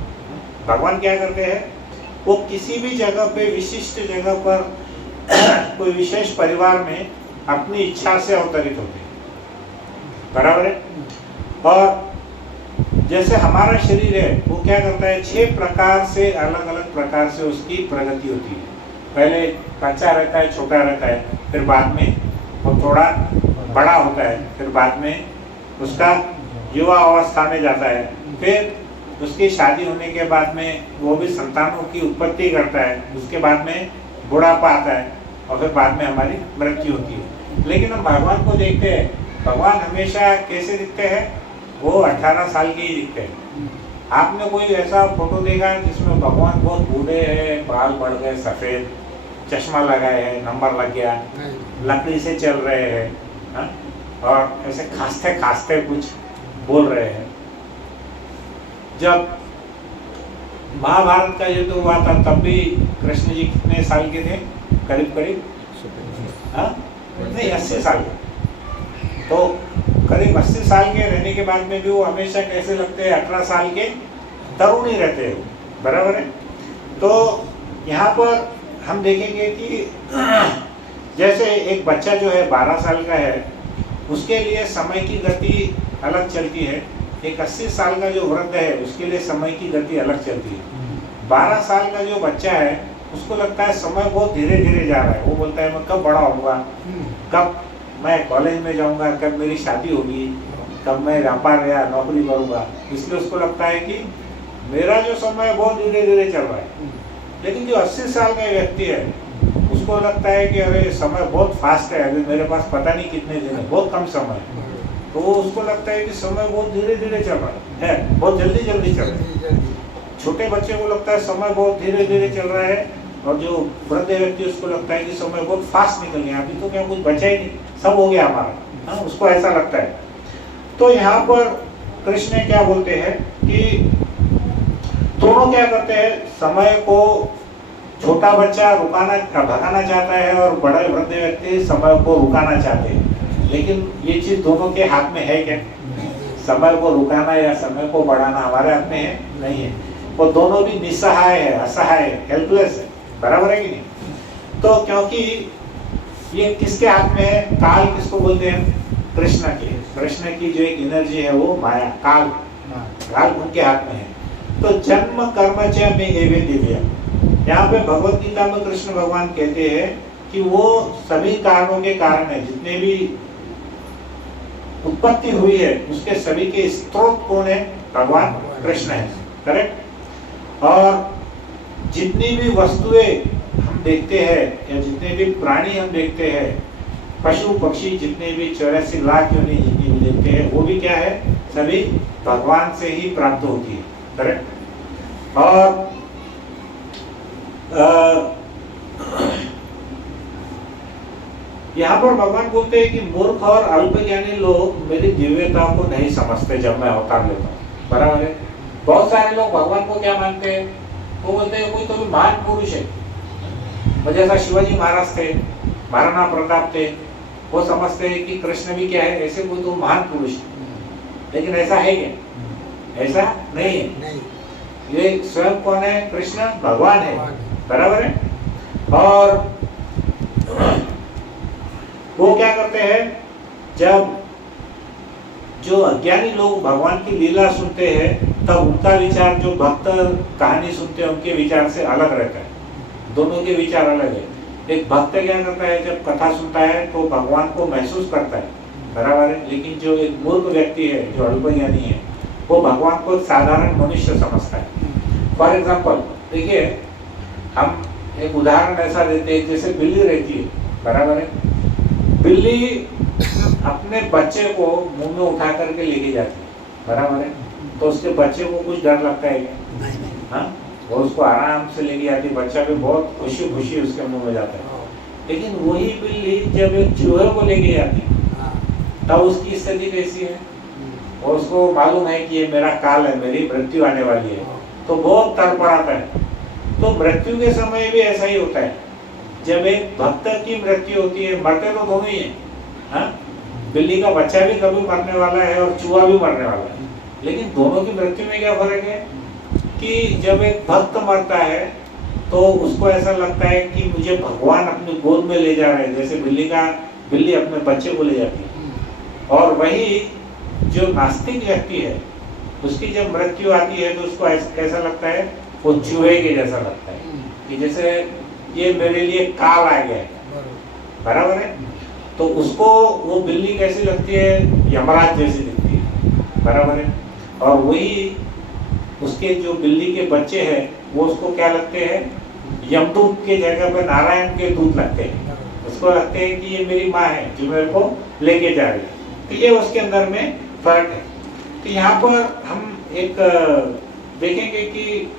भगवान क्या करते हैं, वो किसी भी जगह पे, विशिष्ट जगह पर कोई विशेष परिवार में अपनी इच्छा से अवतरित होते हैं, बराबर है। और जैसे हमारा शरीर है वो क्या करता है, 6 प्रकार से, अलग अलग प्रकार से उसकी प्रगति होती है। पहले बच्चा रहता है, छोटा रहता है, फिर बाद में वो थोड़ा बड़ा होता है, फिर बाद में उसका युवा अवस्था में जाता है, फिर उसकी शादी होने के बाद में वो भी संतानों की उत्पत्ति करता है, उसके बाद में बुढ़ापा आता है, और फिर बाद में हमारी मृत्यु होती है। लेकिन हम भगवान को देखते हैं, भगवान हमेशा कैसे दिखते हैं? वो 18 साल के ही दिखते हैं। आपने कोई ऐसा फोटो देखा है जिसमें भगवान बहुत बूढ़े हैं, बाल बढ़ गए, सफ़ेद, चश्मा लगाए हैं, नंबर लग गया, लकड़ी से चल रहे हैं, हा? और ऐसे खांसते खांसते कुछ बोल रहे हैं? जब महाभारत का युद्ध हुआ था तब भी कृष्ण जी कितने साल के थे? करीब करीब नहीं 80 साल के। तो करीब 80 साल के रहने के बाद में भी वो हमेशा कैसे लगते हैं? 18 साल के तरुण ही रहते हैं, बराबर है। तो यहाँ पर हम देखेंगे कि जैसे एक बच्चा जो है 12 साल का है, उसके लिए समय की गति अलग चलती है। एक 80 साल का जो वृद्ध है उसके लिए समय की गति अलग चलती है। 12 साल का जो बच्चा है उसको लगता है समय बहुत धीरे धीरे जा रहा है। वो बोलता है मैं कब बड़ा होऊंगा, कब मैं कॉलेज में जाऊंगा, कब मेरी शादी होगी, कब मैं व्यापार या नौकरी करूंगा। इसलिए उसको लगता है कि मेरा जो समय बहुत धीरे धीरे चल रहा है। लेकिन जो 80 साल का व्यक्ति है उसको लगता है कि अरे समय बहुत फास्ट है, अभी मेरे पास पता नहीं कितने दिन है, बहुत कम समय है। तो उसको लगता है कि समय बहुत धीरे धीरे चल रहा है, बहुत जल्दी जल्दी चल रहा है। छोटे बच्चे को लगता है समय बहुत धीरे धीरे चल रहा है, और जो वृद्ध व्यक्ति उसको लगता है कि समय बहुत फास्ट निकल गया, अभी तो क्या कुछ बचा ही नहीं, सब हो गया हमारा। हाँ, उसको ऐसा लगता है। तो यहाँ पर कृष्ण क्या बोलते हैं कि दोनों क्या करते हैं, समय को छोटा बच्चा भगाना चाहता है और बड़े वृद्ध व्यक्ति समय को रुकाना चाहते हैं। लेकिन ये चीज दोनों के हाथ में है क्या? समय को रुकाना या समय को बढ़ाना हमारे हाथ में है? नहीं है। वो दोनों भी निस्सहाय है, असहाय है, हेल्पलेस है, बराबर है कि नहीं? तो क्योंकि ये किसके हाथ में है? काल किसको बोलते हैं? कृष्ण के। कृष्ण की जो एक एनर्जी है वो माया, काल उनके हाथ में है। तो जन्म कर्म च में एवे दिव्य, यहाँ पे भगवत गीता में कृष्ण भगवान कहते हैं कि वो सभी कारणों के कारण है। जितने भी उत्पत्ति हुई है उसके सभी के स्रोत कौन है? भगवान कृष्ण है, करेक्ट। और जितनी भी वस्तुएं हम देखते हैं या जितने भी प्राणी हम देखते हैं पशु पक्षी जितने भी 84 लाख योनि जितनी भी देखते हैं वो भी क्या है, सभी भगवान से ही प्राप्त होती है। करेक्ट। और यहाँ पर भगवान बोलते हैं कि मूर्ख और अल्पज्ञानी लोग मेरी दिव्यता को नहीं समझते जब मैं अवतार लेता हूँ। बराबर है। बहुत सारे लोग भगवान को क्या मानते हैं, वो बोलते हैं कोई तो भी महान पुरुष है। जैसा शिवाजी महाराज थे, महाराणा प्रताप थे, वो समझते हैं कि कृष्ण भी क्या है, ऐसे कोई तो महान पुरुष है। लेकिन ऐसा है क्या? ऐसा नहीं है। ये स्वयं कौन है? कृष्ण भगवान है। बराबर है। और वो क्या करते हैं, जब जो अज्ञानी लोग भगवान की लीला सुनते हैं तब उनका विचार, जो भक्त कहानी सुनते हैं उनके विचार से अलग रहता है। दोनों के विचार अलग है। एक भक्त क्या करता है, जब कथा सुनता है तो भगवान को महसूस करता है। बराबर है। लेकिन जो एक मूर्ख व्यक्ति है, जो अल्पज्ञानी है, वो भगवान को एक साधारण मनुष्य समझता है। फॉर एग्जाम्पल देखिए, हम एक उदाहरण ऐसा देते हैं, जैसे बिल्ली रहती है। बराबर है। बिल्ली अपने बच्चे को मुंह में उठा करके लेके जाती है। बराबर है। तो उसके बच्चे को कुछ डर लगता है क्या? हाँ, वो उसको आराम से लेके जाती है। बच्चा भी बहुत खुशी खुशी उसके मुंह में जाता है। लेकिन वही बिल्ली जब एक चूहे को लेके जाती है तब उसकी स्थिति कैसी है? और उसको मालूम है कि ये मेरा काल है, मेरी मृत्यु आने वाली है, तो बहुत तड़पड़ाता है। तो मृत्यु के समय भी ऐसा ही होता है। जब एक भक्त की मृत्यु होती है, मरते तो दोनों ही है। हाँ, बिल्ली का बच्चा भी कभी मरने वाला है और चूहा भी मरने वाला है। लेकिन दोनों की मृत्यु में क्या फर्क है कि जब एक भक्त मरता है तो उसको ऐसा लगता है कि मुझे भगवान अपनी गोद में ले जा रहे हैं, जैसे बिल्ली अपने बच्चे को ले जाती है। और वही जो नास्तिक व्यक्ति है, उसकी जब मृत्यु आती है तो उसको कैसा लगता है, वो चूहे के जैसा लगता है कि जैसे ये मेरे लिए काल आ गया है। बराबर है। तो उसको वो बिल्ली कैसी लगती है, यमराज जैसी दिखती है। बराबर है। और वही उसके जो बिल्ली के बच्चे हैं वो उसको क्या लगते हैं, यमदूत के जगह पे नारायण के दूत लगते हैं। उसको लगते हैं कि ये मेरी माँ है जो मेरे को लेके जा रही है। तो ये उसके अंदर में फर्क है। तो यहाँ पर हम एक देखेंगे कि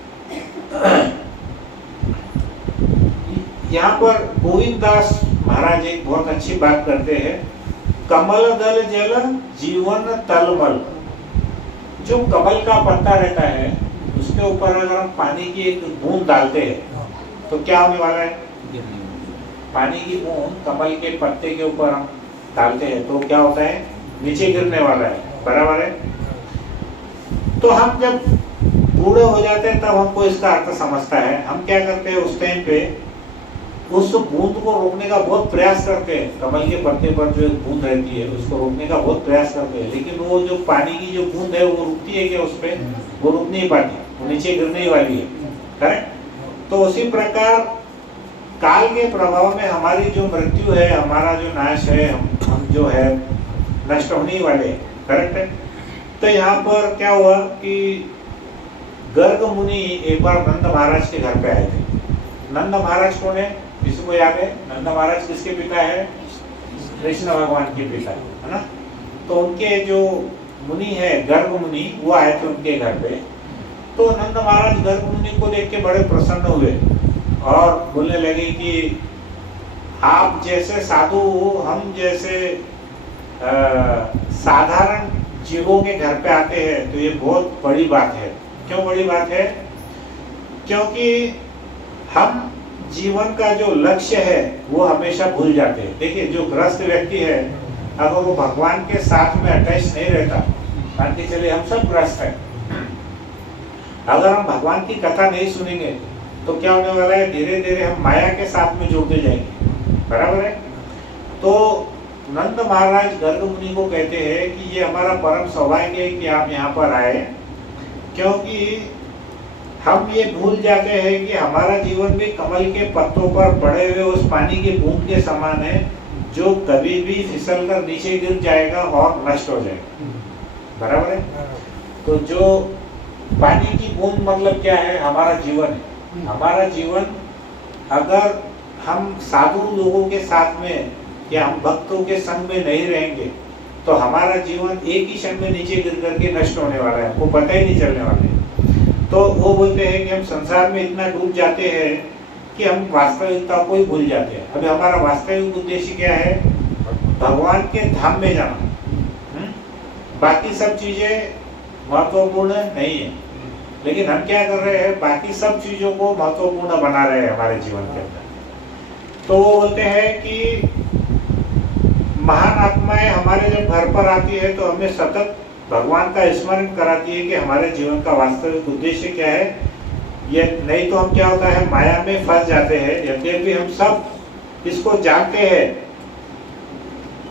यहाँ पर गोविंद दास महाराज एक बहुत अच्छी बात करते हैं, कमल दल जल जीवन तलमल। जो कमल का पत्ता रहता है उसके ऊपर अगर हम पानी की एक बूंद डालते हैं तो क्या होने वाला है? पानी की बूंद कमल के पत्ते के ऊपर हम डालते हैं तो क्या होता है? नीचे गिरने वाला है। बराबर है। तो हम जब बूढ़े हो जाते हैं तब हमको इसका अर्थ समझता है। हम क्या करते हैं, उस टाइम पे उस बूंद को रोकने का बहुत प्रयास करते हैं। कमल के पत्ते पर जो एक बूंद रहती है उसको रोकने का बहुत प्रयास करते हैं, लेकिन वो जो पानी की जो बूंद है वो रुकती है क्या? उस पर वो रुक नहीं पाती, वो नीचे गिरने ही वाली है। करेक्ट। तो उसी प्रकार काल के प्रभाव में हमारी जो मृत्यु है, हमारा जो नाश है, हम जो है नष्ट होने वाले। करेक्ट है। तो यहाँ पर क्या हुआ कि गर्ग मुनि एक बार नंद महाराज के घर पे आए थे। नंद महाराज कौन है, किसी को याद है? नंद महाराज किसके पिता है? कृष्ण भगवान के पिता है ना। तो उनके जो मुनि है गर्ग मुनि, वो आए थे उनके घर पे। तो नंद महाराज गर्ग मुनि को देख के बड़े प्रसन्न हुए और बोलने लगे कि आप जैसे साधु, हम जैसे साधारण जीवों के घर पे आते हैं तो ये बहुत बड़ी बात है। क्यों बड़ी बात है? क्योंकि हम जीवन का जो लक्ष्य है वो हमेशा भूल जाते हैं। देखिए, जो ग्रस्त व्यक्ति है अगर वो भगवान के साथ में अटैच नहीं रहता, मान के चलिए हम सब ग्रस्त हैं, अगर हम भगवान की कथा नहीं सुनेंगे तो क्या होने वाला है, धीरे धीरे हम माया के साथ में जुड़ते जाएंगे। बराबर है। तो नंद महाराज गर्ग मुनि को कहते हैं कि ये हमारा परम सौभाग्य है कि आप यहाँ पर आए, क्योंकि हम ये भूल जाते हैं कि हमारा जीवन भी कमल के पत्तों पर पड़े हुए उस पानी की बूंद के समान है जो कभी भी फिसल कर नीचे गिर जाएगा और नष्ट हो जाएगा। बराबर है। तो जो पानी की बूंद मतलब क्या है? हमारा जीवन है। हमारा जीवन अगर हम साधु लोगों के साथ में कि हम भक्तों के संग में नहीं रहेंगे तो हमारा जीवन एक ही क्षण में नीचे गिर करके नष्ट होने वाला है, हमको पता ही नहीं चलने वाले। तो वो बोलते हैं कि हम संसार में इतना डूब जाते हैं कि हम वास्तविकता को ही भूल जाते हैं। अभी हमारा वास्तविक उद्देश्य क्या है? भगवान के धाम में जाना। बाकी सब चीजें महत्वपूर्ण नहीं है, लेकिन हम क्या कर रहे हैं? बाकी सब चीजों को महत्वपूर्ण बना रहे हैं हमारे जीवन के अंदर। तो वो बोलते हैं कि महान आत्माएं हमारे जब घर पर आती है तो हमें सतत भगवान का स्मरण कराती है कि हमारे जीवन का वास्तविक उद्देश्य क्या है। ये नहीं तो हम क्या होता है, माया में फंस जाते हैं। यद्यपि हम सब इसको जानते हैं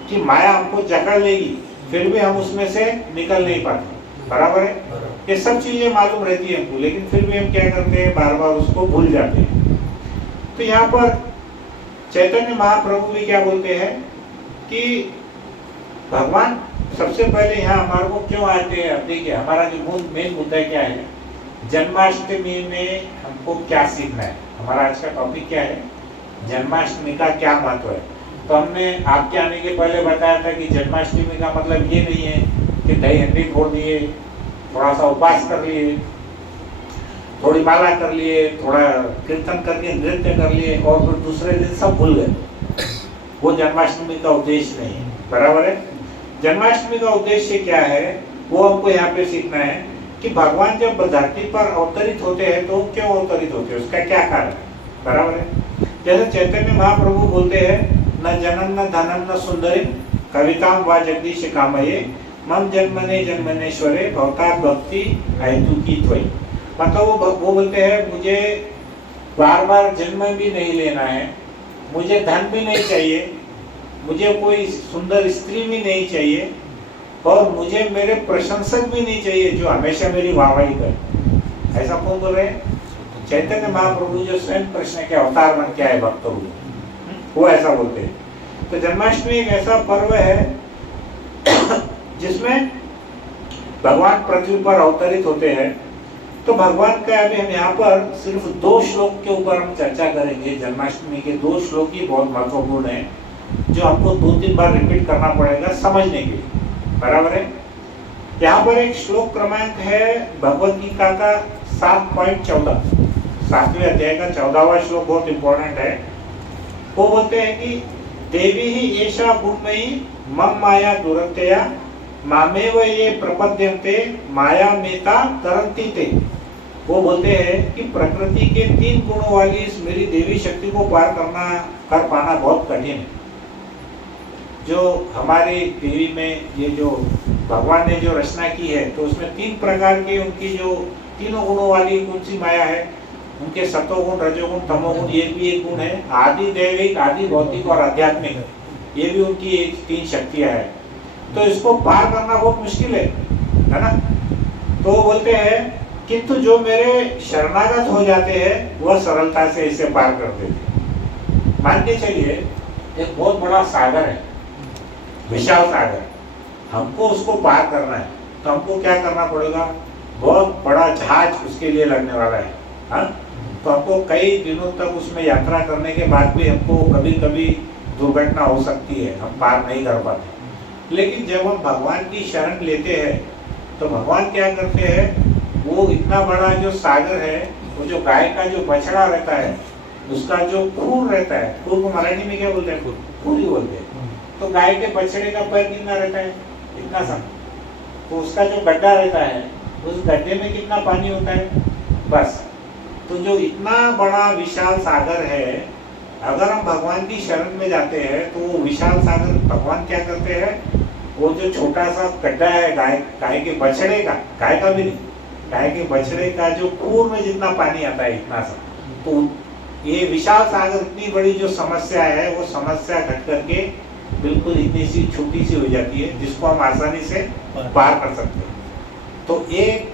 कि माया हमको जकड़ लेगी, फिर भी हम उसमें से निकल नहीं पाते। बराबर है, ये सब चीजें मालूम रहती है हमको, लेकिन फिर भी हम क्या करते हैं, बार बार उसको भूल जाते हैं। तो यहाँ पर चैतन्य महाप्रभु भी क्या बोलते हैं कि भगवान सबसे पहले यहाँ हमारे को क्यों आते हैं। अब देखिए हमारा जो मेन मुद्दा क्या है, जन्माष्टमी में हमको क्या सीखना है। हमारा आज का टॉपिक क्या है? जन्माष्टमी का क्या महत्व है। तो हमने आपके आने के पहले बताया था कि जन्माष्टमी का मतलब ये नहीं है कि दही हंडी फोड़ दिए, थोड़ा सा उपवास कर लिए, थोड़ी माला कर लिए, थोड़ा कीर्तन करके नृत्य कर लिए और फिर दूसरे दिन सब भूल गए। वो जन्माष्टमी का उद्देश्य नहीं है। बराबर है। जन्माष्टमी का उद्देश्य क्या है वो हमको यहाँ पे सीखना है कि भगवान जब धरती पर अवतरित होते हैं तो क्यों अवतरित होते हैं, उसका क्या कारण है। बराबर है। जैसे चैतन्य महाप्रभु बोलते हैं, न जनन न धनम न सुंदरी कविताम व जगदीश कामये मम जन्मने जन्मनेश्वरे भवता भक्ति हेतु की त्वयि। मतलब वो बोलते हैं मुझे बार बार जन्म भी नहीं लेना है, मुझे धन भी नहीं चाहिए, मुझे कोई सुंदर स्त्री भी नहीं चाहिए और मुझे मेरे प्रशंसक भी नहीं चाहिए जो हमेशा मेरी वाहवाही करे। ऐसा कौन बोल रहे हैं? चैतन्य महाप्रभु जो स्वयं कृष्ण के अवतार बन के आए भक्तों वो ऐसा बोलते हैं। तो जन्माष्टमी एक ऐसा पर्व है जिसमें भगवान पृथ्वी पर अवतरित होते हैं। तो भगवान का अभी हम यहाँ पर सिर्फ 2 श्लोक के ऊपर हम चर्चा करेंगे। जन्माष्टमी के 2 श्लोक ही बहुत महत्वपूर्ण है, जो हमको 2-3 बार रिपीट करना पड़ेगा समझने के लिए। बराबर है। यहाँ पर एक श्लोक क्रमांक है भगवद गीता का 7.14, 7वें अध्याय का 14वां श्लोक बहुत इंपॉर्टेंट है। वो बोलते हैं कि देवी ही ऐसा गुणमयी मम माया दुरत्यया मामेव ये प्रपद्यन्ते माया मेता तरंती ते। वो बोलते हैं कि प्रकृति के 3 गुणों वाली इस मेरी देवी शक्ति को पार कर पाना बहुत कठिन है। जो हमारी देवी में ये जो भगवान ने जो रचना की है तो उसमें 3 प्रकार की उनकी जो तीनों गुणों वाली कौन सी माया है, उनके सतोगुण रजोगुण तमोगुण, ये भी एक गुण है। आदि दैविक, आदि भौतिक और आध्यात्मिक, ये भी उनकी 3 शक्तियां हैं। तो इसको पार करना बहुत मुश्किल है ना। तो वो बोलते हैं किंतु जो मेरे शरणागत हो जाते हैं वह सरलता से इसे पार कर देते हैं। मान के चलिए एक बहुत बड़ा सागर है, विशाल सागर, हमको उसको पार करना है तो हमको क्या करना पड़ेगा? बहुत बड़ा जहाज उसके लिए लगने वाला है। हाँ, तो हमको कई दिनों तक उसमें यात्रा करने के बाद भी हमको कभी कभी दुर्घटना हो सकती है, हम पार नहीं कर पाते। लेकिन जब हम भगवान की शरण लेते हैं तो भगवान क्या करते हैं, वो इतना बड़ा जो सागर है, वो जो गाय का जो बछड़ा रहता है उसका जो खूर रहता है, खूर को मराठी में क्या बोलते हैं? खूर ही बोलते हैं। तो गाय के बछड़े का पैर कितना रहता है? इतना सा। तो उसका जो गड्ढा रहता है उस गड्ढे में कितना पानी होता है? बस। तो जो इतना बड़ा विशाल सागर है, अगर हम भगवान की शरण में जाते हैं तो वो विशाल सागर भगवान क्या करते हैं, वो जो छोटा सा गड्ढा है गाय के बछड़े का, गाय का भी नहीं, गाय के बछड़े का जो खूर में जितना पानी आता है इतना सा, तो ये विशाल सागर इतनी बड़ी जो समस्या है वो समस्या घट करके बिल्कुल इतनी सी छोटी सी हो जाती है जिसको हम आसानी से पार कर सकते हैं। तो एक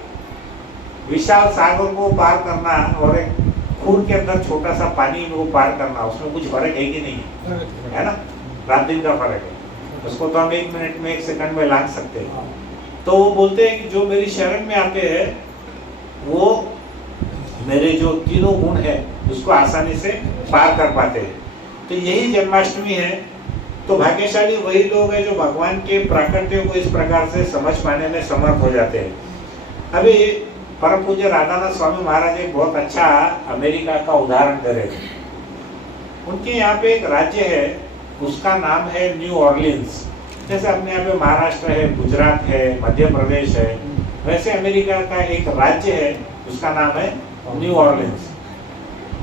विशाल सागर को पार करना और एक खूर के अंदर छोटा सा पानी को पार करना, उसमें कुछ फर्क है कि नहीं है ना? रात दिन का फर्क है। उसको तो हम 1 मिनट में 1 सेकंड में लांघ सकते हैं। तो वो बोलते हैं कि जो मेरी शरण में आते हैं वो मेरे जो तीनों गुण है उसको आसानी से पार कर पाते हैं। तो यही जन्माष्टमी है तो भाग्यशाली वही लोग हैं जो भगवान के प्राकट्य को इस प्रकार से समझ पाने में समर्थ हो जाते हैं। अभी परम पूज्य राधानाथ स्वामी महाराज एक बहुत अच्छा अमेरिका का उदाहरण दे रहे थे। उनके यहाँ पे एक राज्य है, उसका नाम है न्यू ऑर्लिन्स। जैसे अपने यहाँ पे महाराष्ट्र है, गुजरात है, मध्य प्रदेश है, वैसे अमेरिका का एक राज्य है, उसका नाम है न्यू ऑर्लिन्स।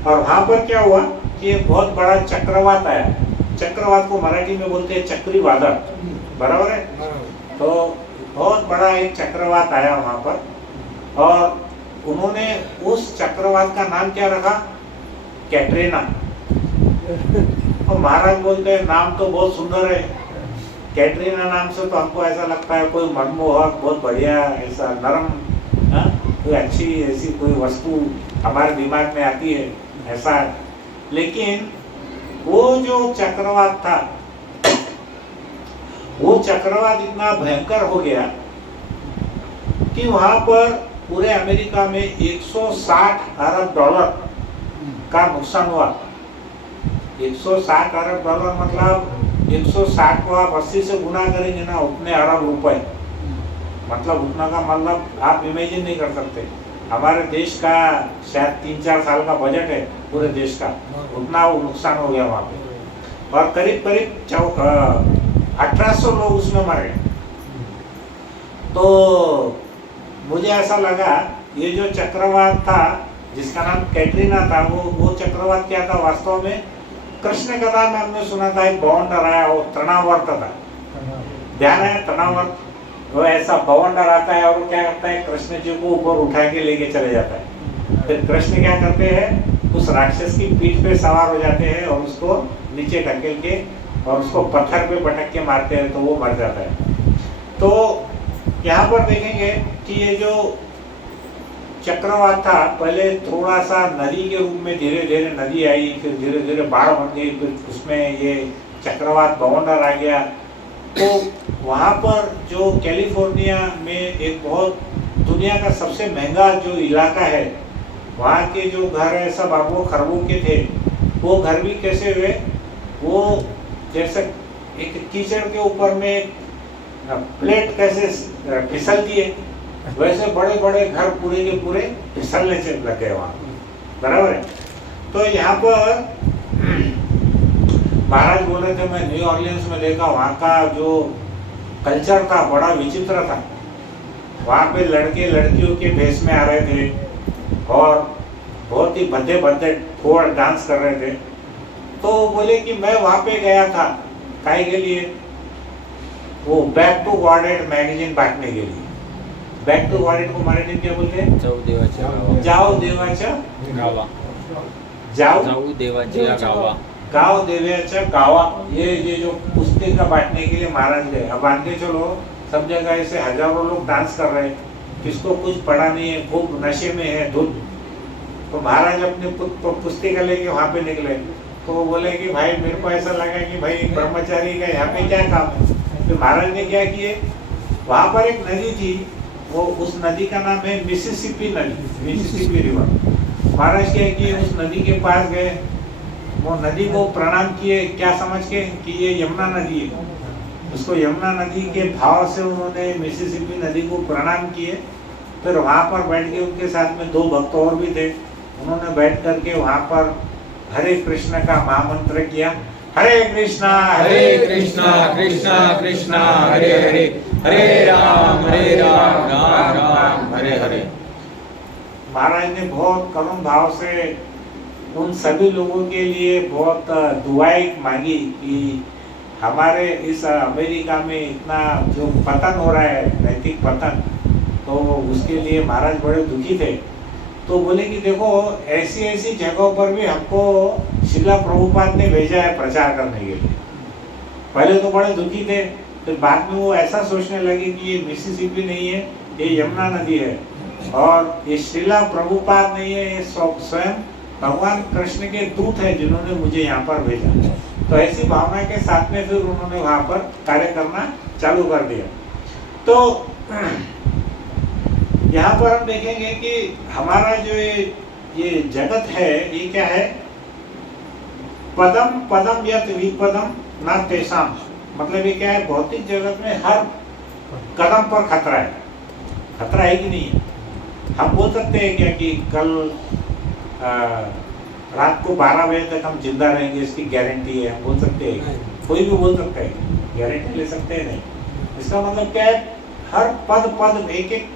और वहाँ पर क्या हुआ कि एक बहुत बड़ा चक्रवात आया। चक्रवात को मराठी में बोलते हैं चक्रवादळ, बराबर है। तो बहुत बड़ा एक चक्रवात आया वहाँ पर, और उन्होंने उस चक्रवात का नाम क्या रखा? कैटरीना। और महाराज बोलते हैं नाम तो बहुत सुंदर है, कैटरीना नाम से तो हमको ऐसा लगता है कोई मनमोहक, बहुत बढ़िया, ऐसा नरम, कोई अच्छी ऐसी कोई वस्तु हमारे दिमाग में आती है ऐसा। लेकिन वो जो चक्रवात था, वो चक्रवात इतना भयंकर हो गया कि वहां पर पूरे अमेरिका में 160 अरब डॉलर का नुकसान हुआ। 160 अरब डॉलर मतलब 160 को आप 80 से गुना करेंगे ना, उतने अरब रुपए, मतलब उतना का मतलब आप इमेजिन नहीं कर सकते। हमारे देश का शायद 3-4 साल का बजट है पूरे देश का, उतना वो नुकसान हो गया वहाँ पे। और करीब करीब 1800 लोग उसमें मरे। तो मुझे ऐसा लगा ये जो चक्रवात था जिसका नाम कैटरीना था, वो चक्रवात क्या था वास्तव में? कृष्ण कथा में हमने सुना था एक बवंडर आया, वो तृणावर्त था, ध्यान है? तृणावर्त, वो ऐसा बवंडर आता है और वो क्या करता है, कृष्ण जी को ऊपर उठा के लेके चले जाता है। फिर कृष्ण क्या करते हैं, उस राक्षस की पीठ पे सवार हो जाते हैं और उसको नीचे ढकेल के और उसको पत्थर पे पटक के मारते हैं, तो वो मर जाता है। तो यहाँ पर देखेंगे कि ये जो चक्रवात था, पहले थोड़ा सा नदी के रूप में धीरे धीरे नदी आई, फिर धीरे धीरे बाढ़ बन गई, फिर उसमें ये चक्रवात बवंडर आ गया। तो वहाँ पर जो कैलिफोर्निया में एक बहुत दुनिया का सबसे महंगा जो इलाका है, वहाँ के जो घर है सब अरबों खरबों के थे। वो घर भी कैसे हुए, वो जैसे एक कीचड़ के ऊपर में प्लेट कैसे फिसलती है, वैसे बड़े बड़े घर पूरे के पूरे फिसलने से लगे वहाँ, बराबर है। तो यहाँ पर महाराज बोल रहे थे, मैं न्यू ऑर्लियंस में देखा, वहाँ का जो कल्चर था बड़ा विचित्र था। वहाँ पे लड़के लड़कियों के भेष में आ रहे थे और बहुत ही भद्दे भद्दे फोड़ डांस कर रहे थे। तो बोले कि मैं वहाँ पे गया था काहे के लिए, वो बैक टू गॉडेड मैगजीन बांटने के लिए। बैक टू गॉडेड को मराठी में क्या बोलते हैं? जाऊ देवाच्या गावा, जाऊ देवाच्या गावा, गाँव देवाच्या गावा। ये जो पुस्तिका बांटने के लिए महाराज गए। अब मान के चलो सब जगह ऐसे हजारों लोग डांस कर रहे हैं, किसको कुछ पड़ा नहीं है, खूब नशे में है धुन। तो महाराज अपनी पुस्तिका लेके वहाँ पे निकले। तो वो बोले कि भाई मेरे को ऐसा लगा कि भाई ब्रह्मचारी का यहाँ पे क्या काम है। तो महाराज ने क्या किए, वहाँ पर एक नदी थी, वो उस नदी का नाम है मिसिसिपी नदी, मिसिसिपी रिवर। महाराज क्या किए, उस नदी के पास गए, वो नदी को प्रणाम किए, क्या समझ के कि ये यमुना नदी है। उसको यमुना नदी के भाव से उन्होंने मिसिसिपी नदी को प्रणाम किए। फिर वहाँ पर बैठ के उनके साथ में 2 भक्त और भी थे, उन्होंने बैठ करके वहाँ पर हरे कृष्ण का महामंत्र किया। हरे कृष्णा कृष्णा कृष्णा हरे हरे, हरे राम राम राम हरे हरे। महाराज ने बहुत करुण भाव से उन सभी लोगों के लिए बहुत दुआएं मांगी कि हमारे इस अमेरिका में इतना जो पतन हो रहा है, नैतिक पतन, तो उसके लिए महाराज बड़े दुखी थे। तो बोले कि देखो ऐसी ऐसी जगहों पर भी हमको शिला प्रभुपाद ने भेजा है प्रचार करने के लिए। पहले तो बड़े दुखी थे, फिर बाद में वो ऐसा सोचने लगे कि ये मिसिसिपी नहीं है, ये यमुना नदी है, और ये शिला प्रभुपाद नहीं है, ये स्वयं भगवान कृष्ण के दूत है जिन्होंने मुझे यहाँ पर भेजा। तो ऐसी भावना के साथ में फिर उन्होंने वहाँ पर कार्य करना चालू कर दिया। तो यहाँ पर हम देखेंगे कि हमारा जो ये जगत है, ये क्या है, पदम पदम यत विपदम ना तेसाम, मतलब ये क्या है, भौतिक जगत में हर कदम पर खतरा है। खतरा है कि नहीं है? हम बोल सकते हैं क्या कि कल रात को 12 बजे तक हम जिंदा रहेंगे, इसकी गारंटी है? हम बोल सकते हैं? कोई भी बोल सकता है? गारंटी ले सकते हैं? नहीं। इसका मतलब क्या है, हर पद पद में, एक एक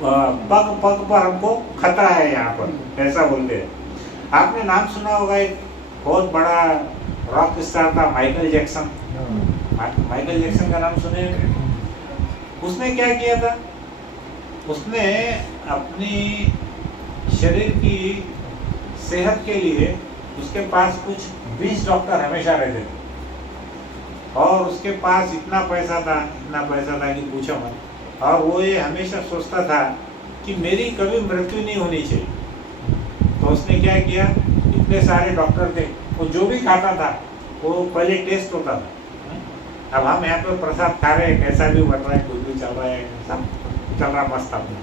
पग पग पर हमको खतरा है यहाँ पर, ऐसा बोलते हैं। आपने नाम सुना होगा, एक बहुत बड़ा रॉक स्टार था माइकल जैक्सन। माइकल जैक्सन का नाम सुने? उसने क्या किया था? उसने अपनी शरीर की सेहत के लिए उसके पास कुछ 20 डॉक्टर हमेशा रहते थे, और उसके पास इतना पैसा था कि पूछो मत। और वो ये हमेशा सोचता था कि मेरी कभी मृत्यु नहीं होनी चाहिए। तो उसने क्या किया, इतने सारे डॉक्टर थे, वो जो भी खाता था वो पहले टेस्ट होता था। अब हम यहाँ पे प्रसाद खा रहे हैं, कैसा भी बन रहा है, कुछ भी चल रहा है, सब चल रहा मस्त अपना।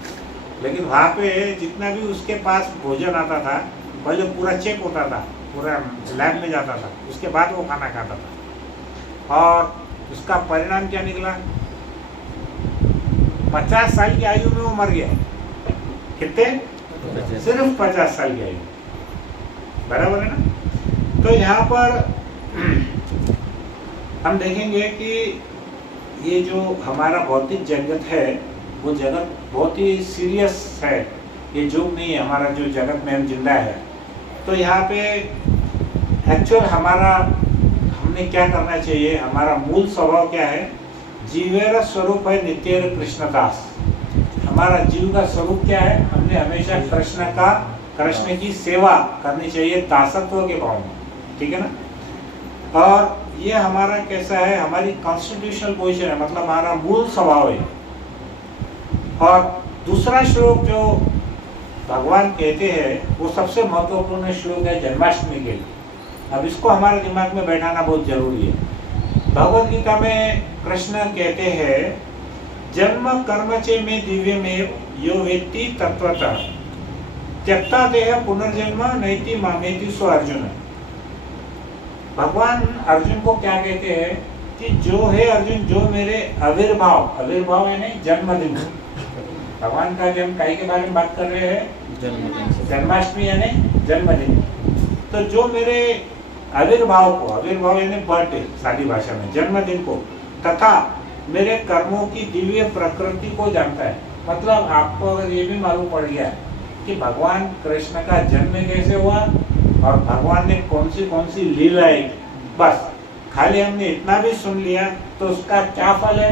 लेकिन वहाँ पे जितना भी उसके पास भोजन आता था, पहले पूरा चेक होता था, पूरा लैब में जाता था, उसके बाद वो खाना खाता था। और उसका परिणाम क्या निकला? 50 साल की आयु में वो मर गया। कितने? सिर्फ 50 साल की आयु। बराबर है ना? तो यहाँ पर हम देखेंगे कि ये जो हमारा भौतिक जगत है, वो जगत बहुत ही सीरियस है। ये जोक नहीं है हमारा, जो जगत में हम जिंदा है। तो यहाँ पे एक्चुअल हमारा, हमने क्या करना चाहिए, हमारा मूल स्वभाव क्या है? जीवेर स्वरूप है नित्य कृष्णदास। हमारा जीव का स्वरूप क्या है? हमने हमेशा कृष्ण की सेवा करनी चाहिए, दासत्व के भाव में। ठीक है ना? और ये हमारा कैसा है, हमारी कॉन्स्टिट्यूशनल पोजीशन है, मतलब हमारा मूल स्वभाव है। और दूसरा श्लोक जो भगवान कहते हैं, वो सबसे महत्वपूर्ण श्लोक है जन्माष्टमी के लिए। अब इसको हमारे दिमाग में बैठाना बहुत जरूरी है। भगवद गीता में कृष्ण कहते हैं, जन्म कर्म चे में दिव्य में यो वेत्ति तत्वतः त्यक्ता देह पुनर्जन्म नैति मामेति सो अर्जुन। भगवान अर्जुन को क्या कहते हैं कि जो है अर्जुन, जो मेरे आविर्भाव यानी जन्मदिन, भगवान का जन्म काहे के बारे में बात कर रहे हैं? जन्माष्टमी यानी जन्मदिन। तो जो मेरे आविर्भाव को, आविर्भाव यानी बर्थडे सादी भाषा में, जन्मदिन को, तथा मेरे कर्मों की दिव्य प्रकृति को जानता है। मतलब आपको अगर ये भी मालूम पड़ गया कि भगवान कृष्ण का जन्म कैसे हुआ और भगवान ने कौन सी लीलाएं की, बस खाली हमने इतना भी सुन लिया, तो उसका क्या फल है?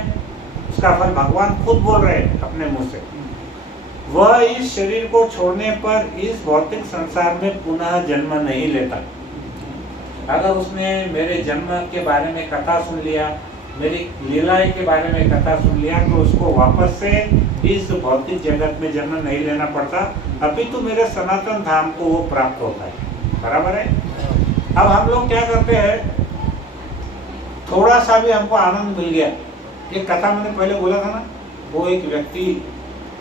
उसका फल भगवान खुद बोल रहे हैं अपने मुंह से। वह इस शरीर को छोड़ने पर इस भौतिक संसार में पुनः जन्म नहीं लेता। अगर उसने मेरे जन्म के बारे में कथा सुन लिया, मेरी लीलाएं के बारे में कथा सुन लिया, तो उसको वापस से इस भौतिक जगत में जन्म नहीं लेना पड़ता, अभी तो मेरे सनातन धाम को वो प्राप्त होता है। बराबर है? अब हम लोग क्या करते हैं, थोड़ा सा भी हमको आनंद मिल गया, ये कथा मैंने पहले बोला था ना, वो एक व्यक्ति,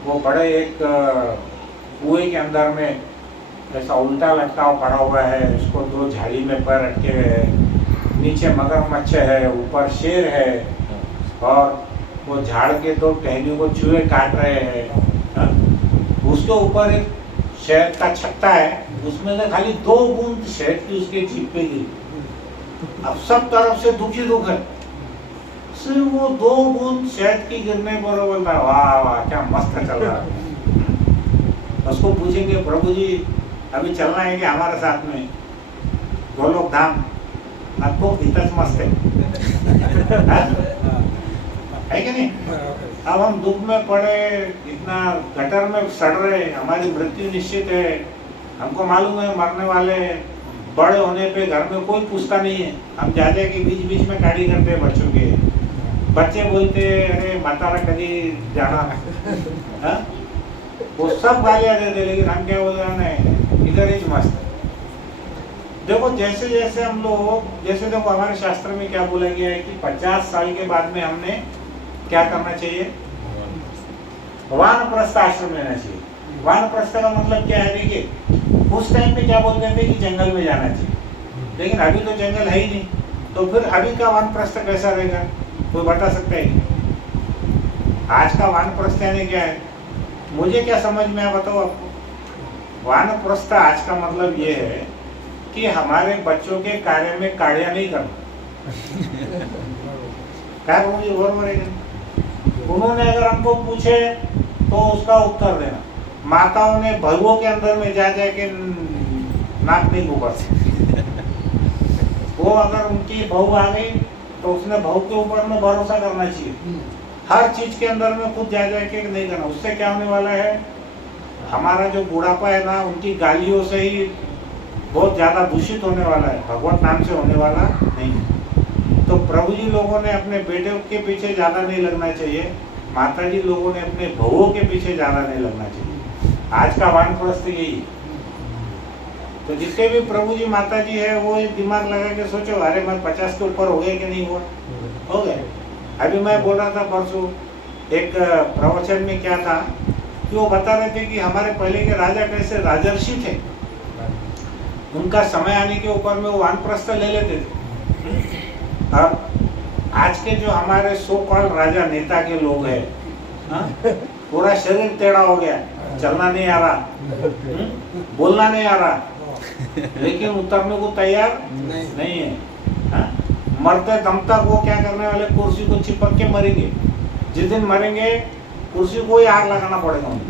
वो बड़े एक कुएं के अंदर में ऐसा उल्टा लटका पड़ा हुआ है, उसको 2 झाड़ी में पैर अटके हुए हैं, नीचे मगरमच्छ है, ऊपर शेर है, और वो झाड़ के 2 टहनियों को चूहे काट रहे हैं। उसके ऊपर एक शहद का छत्ता है, उसमें से खाली 2 बूंद शहद की उसके जीभ पे गिरी। अब सब तरफ से दुख ही दुख है, सिर्फ वो 2 बूंद शहद की गिरने पर वो बोलता है, वाह वाह क्या मस्त चल रहा है। उसको पूछेंगे, प्रभु जी अभी चलना है कि हमारे साथ में गोलोक धाम? आपको इतना मस्त है कि नहीं? अब हम दुख में पड़े, इतना गटर में सड़ रहे, हमारी मृत्यु निश्चित है, हमको मालूम है मरने वाले, बड़े होने पे घर में कोई पूछता नहीं है, हम जाते कि बीच बीच में गाड़ी करते हैं बच्चों के, बच्चे बोलते अरे माता कभी जाना है, वो सब गालियाँ देते, लेकिन हम क्या बोल रहे हैं, इधर ही मस्त। देखो जैसे जैसे हम लोग, जैसे देखो हमारे शास्त्र में क्या बोला गया है कि 50 साल के बाद में हमने क्या करना चाहिए? वानप्रस्थ आश्रम लेना चाहिए। वानप्रस्थ का मतलब क्या है? देखिए उस टाइम पे क्या बोलते थे कि जंगल में जाना चाहिए, लेकिन अभी तो जंगल है ही नहीं, तो फिर अभी का वानप्रस्थ कैसा रहेगा, कोई बता सकता है? आज का वानप्रस्थ यानी क्या है, मुझे क्या समझ में आया बताओ आपको। वानप्रस्थ आज का मतलब ये है कि हमारे बच्चों के कार्य में काड़िया नहीं करना। क्या मुझे बरोबर है? उन्होंने अगर हमको पूछे तो उसका उत्तर देना। माताओं ने बहुओं के अंदर में जा के नाक नहीं घुमाते। वो अगर उनकी बहू आ गई तो उसने बहू के ऊपर में भरोसा करना चाहिए। हर चीज के अंदर में खुद जा के नहीं करना। उससे क्या होने वाला है, हमारा जो बुढ़ापा है ना, उनकी गालियों से ही बहुत ज्यादा दूषित होने वाला है, भगवत नाम से होने वाला नहीं है। तो प्रभु जी लोगों ने अपने बेटे के पीछे ज्यादा नहीं लगना चाहिए, माता जी लोगों ने अपने बहुओं के पीछे ज्यादा नहीं लगना चाहिए। आज का वानप्रस्थ यही है। तो जितने भी प्रभु जी माता जी है वो दिमाग लगा के सोचो, अरे मैं 50 के ऊपर हो गया कि नहीं हुआ, हो गया। अभी मैं बोल रहा था परसों एक प्रवचन में, क्या था कि वो बता रहे थे कि हमारे पहले के राजा कैसे राजर्षि थे, उनका समय आने के ऊपर में वो वानप्रस्थ ले लेते थे। और आज के जो हमारे सो कॉल्ड राजा नेता के लोग हैं, पूरा शरीर टेढ़ा हो गया, चलना नहीं आ रहा, बोलना नहीं आ रहा, लेकिन उतरने को तैयार नहीं है। हाँ? मरते दम तक वो क्या करने वाले, कुर्सी को चिपक के मरेंगे। जिस दिन मरेंगे कुर्सी को ही आग लगाना पड़ेगा उनको,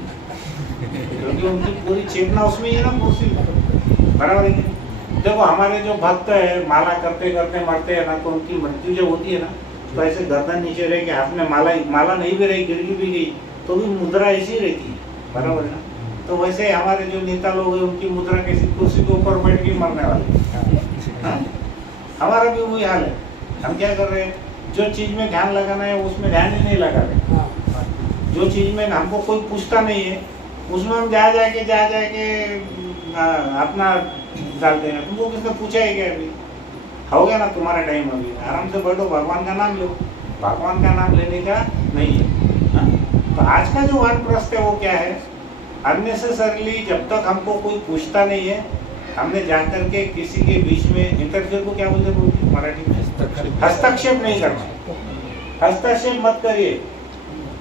क्योंकि उनकी पूरी चेतना उसमें ही है ना, कुर्सी। बराबर है। देखो हमारे जो भक्त है माला करते करते मरते हैं ना, तो उनकी मृत्यु जब होती है ना, तो ऐसे गर्दन नीचे रह के हाथ में माला नहीं भी रही, गिर भी गई तो भी मुद्रा ऐसी रहती है। बराबर है ना। तो वैसे हमारे जो नेता लोग हैं उनकी मुद्रा कैसी, कुर्सी के ऊपर बैठ के मरने वाले। हमारा भी वही हाल है। हम क्या कर रहे हैं, जो चीज में ध्यान लगाना है उसमें ध्यान ही नहीं लगा रहे। जो चीज में हमको कोई पूछता नहीं है उसमें हम जा जाके अपना डालते हैं। तुमको किसने पूछा है क्या? अभी हो गया ना तुम्हारा टाइम, अभी आराम से बैठो, भगवान का नाम लो। भगवान का नाम लेने का नहीं है। तो आज का जो वानप्रस्थ है वो क्या है, अननेसेसरली जब तक हमको कोई पूछता नहीं है, हमने जाकर के किसी के बीच में, इंटरफेयर को क्या बोलते हैं मराठी में, हस्तक्षेप नहीं करना। हस्तक्षेप मत करिए।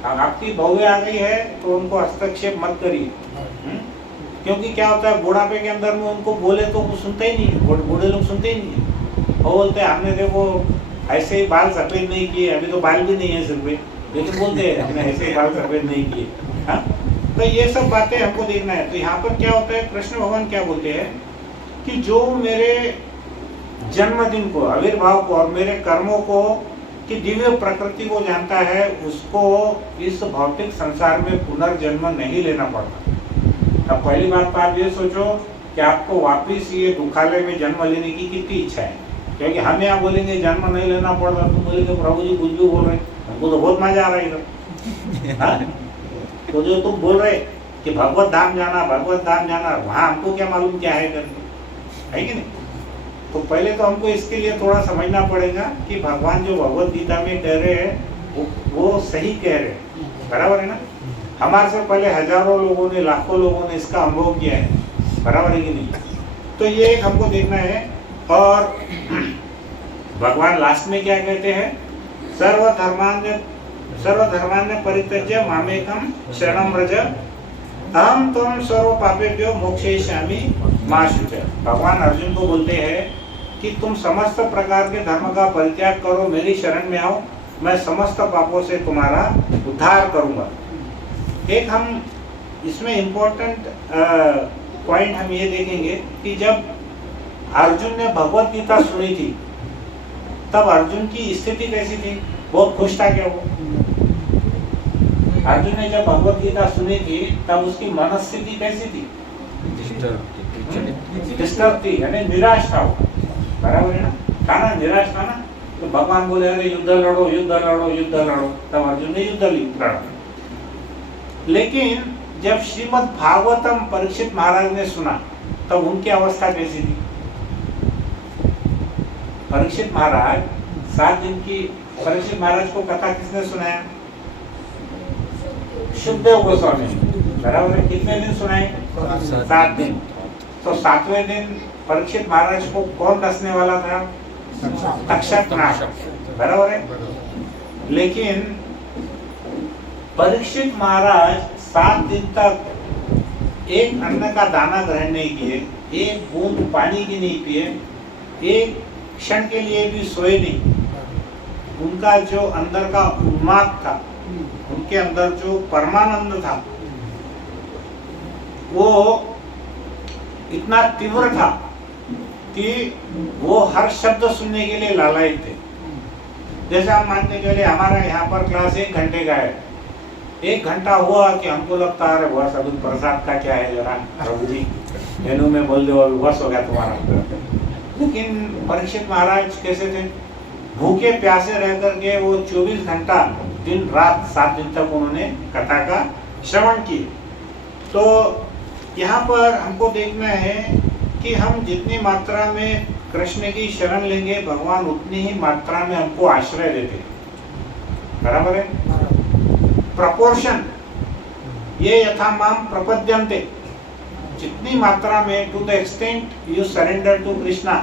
आपकी बहुएं आ गई है तो उनको हस्तक्षेप मत करिए। क्योंकि क्या होता है, बुढ़ापे के अंदर में उनको बोले तो वो सुनते ही नहीं, बूढ़े लोग सुनते ही नहीं। वो बोलते हैं हमने देखो ऐसे ही बाल सफेद नहीं किए, अभी तो बाल भी नहीं है सिर पे, लेकिन बोलते हैं हमने ऐसे ही बाल सफेद नहीं किए। हाँ, तो ये सब बातें हमको देखना है। तो यहाँ पर क्या होता है, कृष्ण भगवान क्या बोलते हैं कि जो मेरे जन्मदिन को, आविर्भाव को और मेरे कर्मों को कि दिव्य प्रकृति को जानता है, उसको इस भौतिक संसार में पुनर्जन्म नहीं लेना पड़ता। अब पहली बात तो आप ये सोचो कि आपको वापिस ये दुखालय में जन्म लेने की कितनी इच्छा है। क्योंकि हम यहाँ बोलेंगे जन्म नहीं लेना पड़ता, तुम बोलेंगे प्रभु जी कुछ भी बोल रहे, हमको तो बहुत मजा आ रहा है इधर। तो जो तुम बोल रहे कि भगवत धाम जाना, वहाँ हमको क्या मालूम क्या है करके, है कि नहीं? तो पहले तो हमको इसके लिए थोड़ा समझना पड़ेगा कि भगवान जो भगवत गीता में कह रहे हैं वो सही कह रहे हैं। बराबर है ना। हमारे से पहले हजारों लोगों ने, लाखों लोगों ने इसका अनुभव किया है। बराबर है कि नहीं? तो ये एक हमको देखना है। और भगवान लास्ट में क्या कहते हैं, सर्वधर्मान्य परित्यज्य मामेकम शरणं व्रज अहम त्वं सर्व पापेभ्यो मोक्षयिष्यामि मा शुचः। भगवान अर्जुन को बोलते हैं कि तुम समस्त प्रकार के धर्म का परित्याग करो, मेरी शरण में आओ, मैं समस्त पापों से तुम्हारा उद्धार करूंगा। एक हम इसमें इम्पोर्टेंट पॉइंट हम ये देखेंगे कि जब अर्जुन ने भगवत गीता सुनी थी तब अर्जुन की स्थिति कैसी थी? बहुत खुश था क्या वो? अर्जुन ने जब भगवत गीता सुनी थी तब उसकी मनस्थिति कैसी थी? डिस्टर्ब थी, यानी निराश था वो। बराबर है ना। था ना, निराश था ना। तो भगवान बोले अरे युद्ध लड़ो, तब अर्जुन ने युद्ध लड़ा। लेकिन जब श्रीमद् भागवतम परीक्षित महाराज ने सुना तब उनकी अवस्था कैसी थी? परीक्षित महाराज 7 दिन की, परीक्षित महाराज को कथा किसने सुनाया? शुकदेव गोस्वामी। बराबर है। कितने दिन सुनाए? 7 दिन। तो 7वें दिन परीक्षित महाराज को कौन डसने वाला था? तक्षक नाग, बराबर है। लेकिन परीक्षित महाराज 7 दिन तक एक अन्न का दाना ग्रहण नहीं किए, एक बूंद पानी की नहीं पिए, एक क्षण के लिए भी सोए नहीं। उनका जो अंदर का उन्माद था, उनके अंदर जो परमानंद था, वो इतना तीव्र था कि वो हर शब्द सुनने के लिए लालायित थे। जैसे हम मानते चले हमारा यहाँ पर क्लास 1 घंटे का है, 1 घंटा हुआ कि हमको लगता है बस अभी प्रसाद का क्या है, जरा प्रभु जी मेनू में बोल दो अभी बस हो गया तुम्हारा। लेकिन परीक्षित महाराज कैसे थे? भूखे प्यासे रह करके वो 24 घंटा दिन रात 7 दिन तक उन्होंने कथा का श्रवण किए। तो यहाँ पर हमको देखना है कि हम जितनी मात्रा में कृष्ण की शरण लेंगे, भगवान उतनी ही मात्रा में हमको आश्रय देते हैं, बराबर है। प्रपोर्शन, ये यथा माम प्रपद्यन्ते, जितनी मात्रा में, to the extent you surrender to Krishna,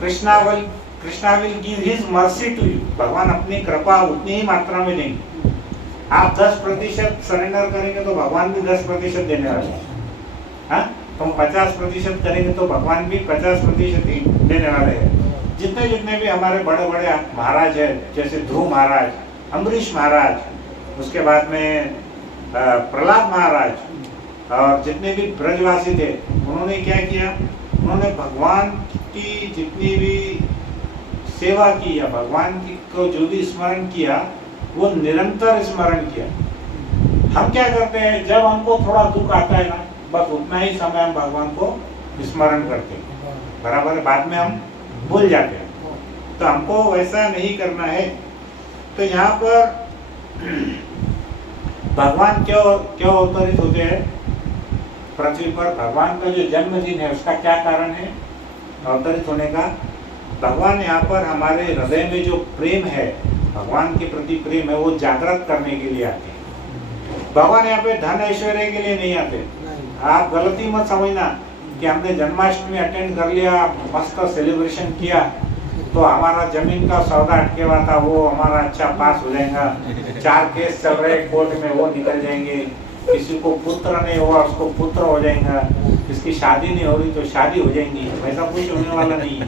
Krishna will give his mercy to you. भगवान अपनी कृपा उतनी ही मात्रा में देंगे। आप 10% सरेंडर करेंगे तो भगवान भी 10% देने वाले हैं। हाँ, तुम 50% करेंगे तो भगवान भी 50% ही देने वाले हैं। जितने जितने भी हमारे बड़े बड़े महाराज है, जैसे ध्रुव महाराज, अम्बरीश महाराज, उसके बाद में प्रहलाद महाराज, और जितने भी ब्रजवासी थे, उन्होंने क्या किया? उन्होंने भगवान की जितनी भी सेवा की या भगवान की को जो भी स्मरण किया, वो निरंतर स्मरण किया। हम क्या करते हैं, जब हमको थोड़ा दुख आता है ना, बस उतना ही समय हम भगवान को स्मरण करते हैं, बराबर है। बाद में हम भूल जाते हैं। तो हमको वैसा नहीं करना है। तो यहाँ पर भगवान क्यों अवतरित होते हैं पृथ्वी पर? भगवान का जो जन्मदिन है उसका क्या कारण है अवतरित होने का? भगवान यहाँ पर हमारे हृदय में जो प्रेम है, भगवान के प्रति प्रेम है, वो जागृत करने के लिए आते हैं। भगवान यहाँ पे धन ऐश्वर्य के लिए नहीं आते। आप गलती मत समझना कि हमने जन्माष्टमी अटेंड कर लिया, मस्त सेलिब्रेशन किया, तो हमारा जमीन का सौदा अटके हुआ था वो हमारा अच्छा पास हो जाएगा। 4 केस चल रहे कोर्ट में, वो निकल जाएंगे। किसी को पुत्र नहीं हुआ उसको पुत्र हो जाएगा, किसकी शादी नहीं हो रही तो शादी हो जाएंगी। वैसा कुछ होने वाला नहीं है।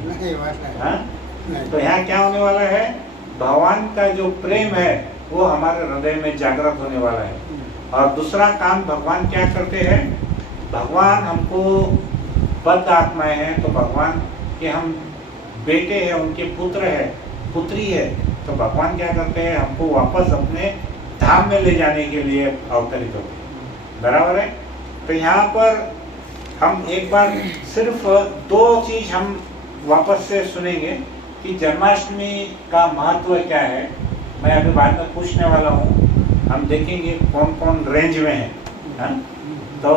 तो यहाँ क्या होने वाला है? भगवान का जो प्रेम है वो हमारे हृदय में जागृत होने वाला है। और दूसरा काम भगवान क्या करते हैं? भगवान हमको बद्ध आत्माएं हैं, तो भगवान के हम बेटे हैं, उनके पुत्र है, पुत्री है, तो भगवान क्या करते हैं? हमको वापस अपने धाम में ले जाने के लिए अवतरित होते हैं, बराबर है। तो यहाँ पर हम एक बार सिर्फ 2 चीज हम वापस से सुनेंगे कि जन्माष्टमी का महत्व क्या है। मैं अभी बाद में पूछने वाला हूँ, हम देखेंगे कौन कौन रेंज में है, हा? तो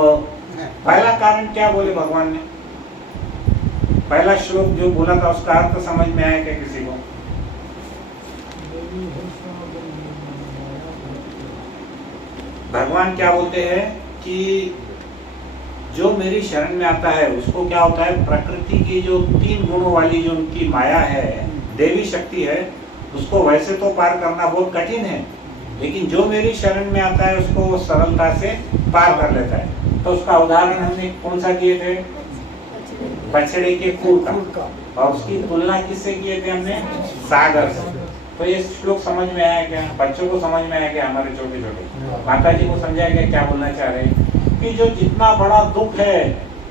पहला कारण क्या बोले भगवान ने? पहला श्लोक जो बोला था उसका अर्थ समझ में आया क्या किसी को? भगवान क्या बोलते हैं कि जो मेरी शरण में आता है उसको क्या होता है? प्रकृति की जो 3 गुणों वाली जो उनकी माया है, देवी शक्ति है, उसको वैसे तो पार करना बहुत कठिन है, लेकिन जो मेरी शरण में आता है उसको वो सरलता से पार कर लेता है। तो उसका उदाहरण हमने कौन सा किए थे? बछड़े के खूर का, और उसकी तुलना किससे किए थे हमने? सागर से। तो ये श्लोक समझ में आया क्या? बच्चों को समझ में आया क्या? हमारे छोटे छोटे माता जी को समझाया क्या क्या बोलना चाह रहे हैं? कि जो जितना बड़ा दुख है,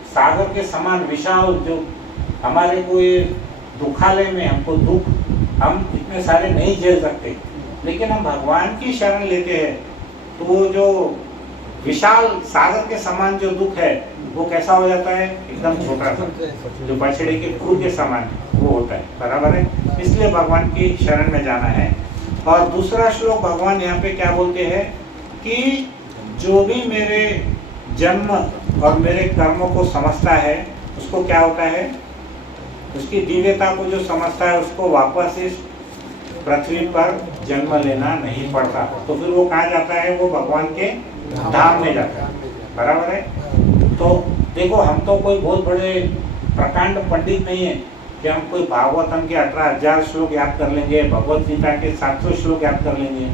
सागर के समान विशाल, जो हमारे को ये दुखालय में हमको दुख हम इतने सारे नहीं झेल सकते, लेकिन हम भगवान की शरण लेते हैं तो वो जो विशाल सागर के समान जो दुख है वो कैसा हो जाता है? एकदम छोटा सा, जो बछड़े के खूर के समान वो होता है, बराबर है। इसलिए भगवान की शरण में जाना है। और दूसरा श्लोक भगवान यहाँ पे क्या बोलते हैं कि जो भी मेरे जन्म और मेरे कर्मों को समझता है उसको क्या होता है? उसकी दिव्यता को जो समझता है उसको वापस इस पृथ्वी पर जन्म लेना नहीं पड़ता। तो फिर वो कहाँ जाता है? वो भगवान के धाम में जाता है, बराबर है। तो देखो, हम तो कोई बहुत बड़े प्रकांड पंडित नहीं है, कि हम कोई भागवतम के 18,000 श्लोक याद कर लेंगे, भगवत गीता के 700 श्लोक याद कर लेंगे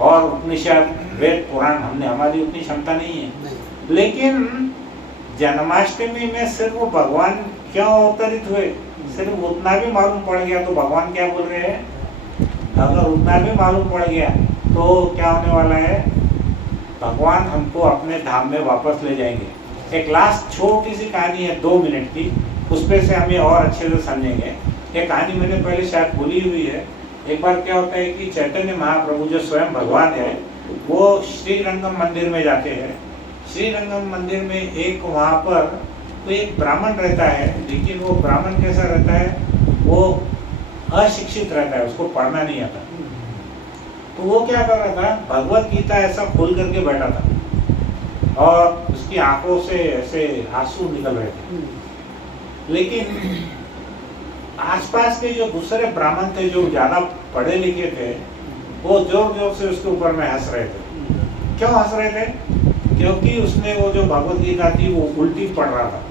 और उपनिषद वेद पुराण हमने हमारी उतनी क्षमता नहीं है। लेकिन जन्माष्टमी में सिर्फ वो भगवान क्यों अवतरित हुए, सिर्फ उतना भी मालूम पड़ गया तो भगवान क्या बोल रहे हैं, अगर उतना भी मालूम पड़ गया तो क्या होने वाला है, भगवान हमको अपने धाम में वापस ले जाएंगे। एक लास्ट छोटी सी कहानी है 2 मिनट की, उस पर से हम ये और अच्छे से समझेंगे। ये कहानी मैंने पहले शायद भूली हुई है। एक बार क्या होता है कि चैतन्य महाप्रभु जो स्वयं भगवान है वो श्रीरंगम मंदिर में जाते हैं। श्रीरंगम मंदिर में एक वहाँ पर तो एक ब्राह्मण रहता है, लेकिन वो ब्राह्मण कैसा रहता है, वो अशिक्षित रहता है, उसको पढ़ना नहीं आता। तो वो क्या कर रहा था, भगवत गीता ऐसा खोल करके बैठा था और उसकी आंखों से ऐसे आंसू निकल रहे थे। लेकिन आसपास के जो दूसरे ब्राह्मण थे जो ज्यादा पढ़े लिखे थे, वो जोर जोर से उसके ऊपर में हंस रहे थे। क्यों हंस रहे थे, क्योंकि उसने वो जो भगवत गीता थी वो उल्टी पढ़ रहा था।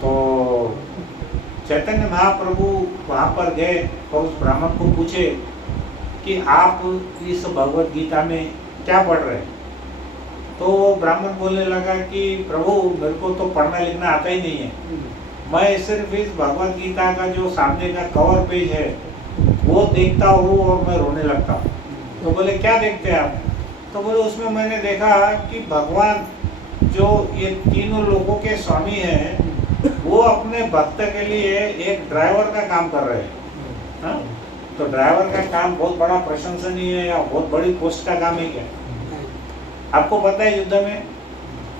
तो चैतन्य महाप्रभु वहाँ पर गए और उस ब्राह्मण को पूछे कि आप इस भगवत गीता में क्या पढ़ रहे हैं। तो वो ब्राह्मण बोलने लगा कि प्रभु मेरे को तो पढ़ना लिखना आता ही नहीं है, मैं सिर्फ इस भगवत गीता का जो सामने का कवर पेज है वो देखता हूँ और मैं रोने लगता हूँ। तो बोले क्या देखते हैं आप, तो बोले उसमें मैंने देखा कि भगवान जो ये तीनों लोगों के स्वामी हैं वो अपने भक्त के लिए एक ड्राइवर का काम कर रहे हैं। हाँ? तो ड्राइवर का काम बहुत बड़ा प्रशंसनीय है या बहुत बड़ी पोस्ट का काम है क्या? आपको पता है युद्ध में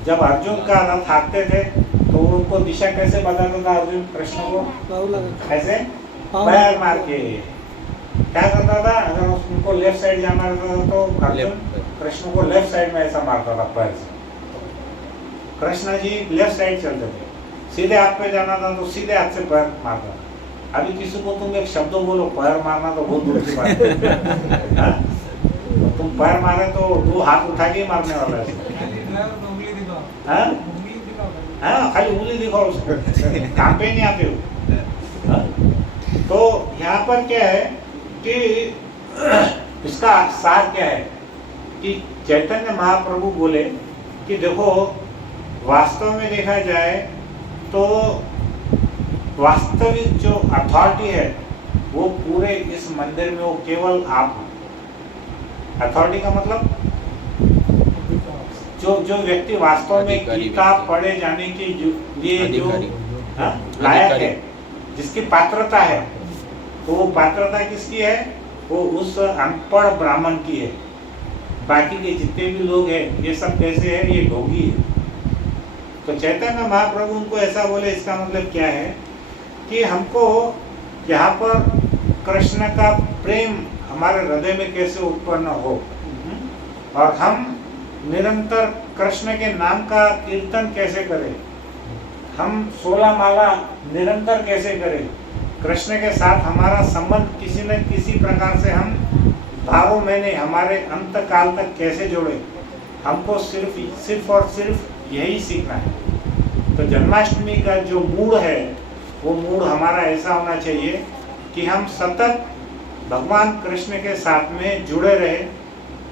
जब अर्जुन का रथ हाँकते थे तो उनको दिशा कैसे बताता था अर्जुन कृष्ण को, ऐसे पैर मार के क्या करता था, अगर उनको लेफ्ट साइड जाना रहता था तो अर्जुन कृष्ण को लेफ्ट साइड में ऐसा मारता था पैर से। कृष्ण जी लेफ्ट साइड चलते थे, सीधे हाथ पे जाना था तो सीधे हाथ से पैर मारता था। अभी किसी को तुम एक शब्द बोलो पैर मारना तो बहुत दूर की बात है। तो तुम पैर मारे तो वो हाथ उठा के ही मारने वाला है। हाँ खाली उंगली दिखाओ उसको, काम पे नहीं आते हो। तो यहाँ पर क्या है कि इसका सार क्या है कि चैतन्य महाप्रभु बोले कि देखो वास्तव में देखा जाए तो वास्तविक जो अथॉरिटी है वो पूरे इस मंदिर में वो केवल आप हो। अथॉरिटी का मतलब जो व्यक्ति वास्तव में गीता पढ़े जाने के लिए जो लायक है, जिसकी पात्रता है, तो वो पात्रता किसकी है, वो उस अनपढ़ ब्राह्मण की है। बाकी के जितने भी लोग हैं ये सब कैसे है, ये ढोंगी है। तो चैतन्य महाप्रभु उनको ऐसा बोले, इसका मतलब क्या है कि हमको यहाँ पर कृष्ण का प्रेम हमारे हृदय में कैसे उत्पन्न हो और हम निरंतर कृष्ण के नाम का कीर्तन कैसे करें, हम 16 माला निरंतर कैसे करें, कृष्ण के साथ हमारा संबंध किसी न किसी प्रकार से हम 12 महीने हमारे अंत काल तक कैसे जोड़े, हमको सिर्फ और सिर्फ यही सीखना है। तो जन्माष्टमी का जो मूड है वो मूड हमारा ऐसा होना चाहिए कि हम सतत भगवान कृष्ण के साथ में जुड़े रहे।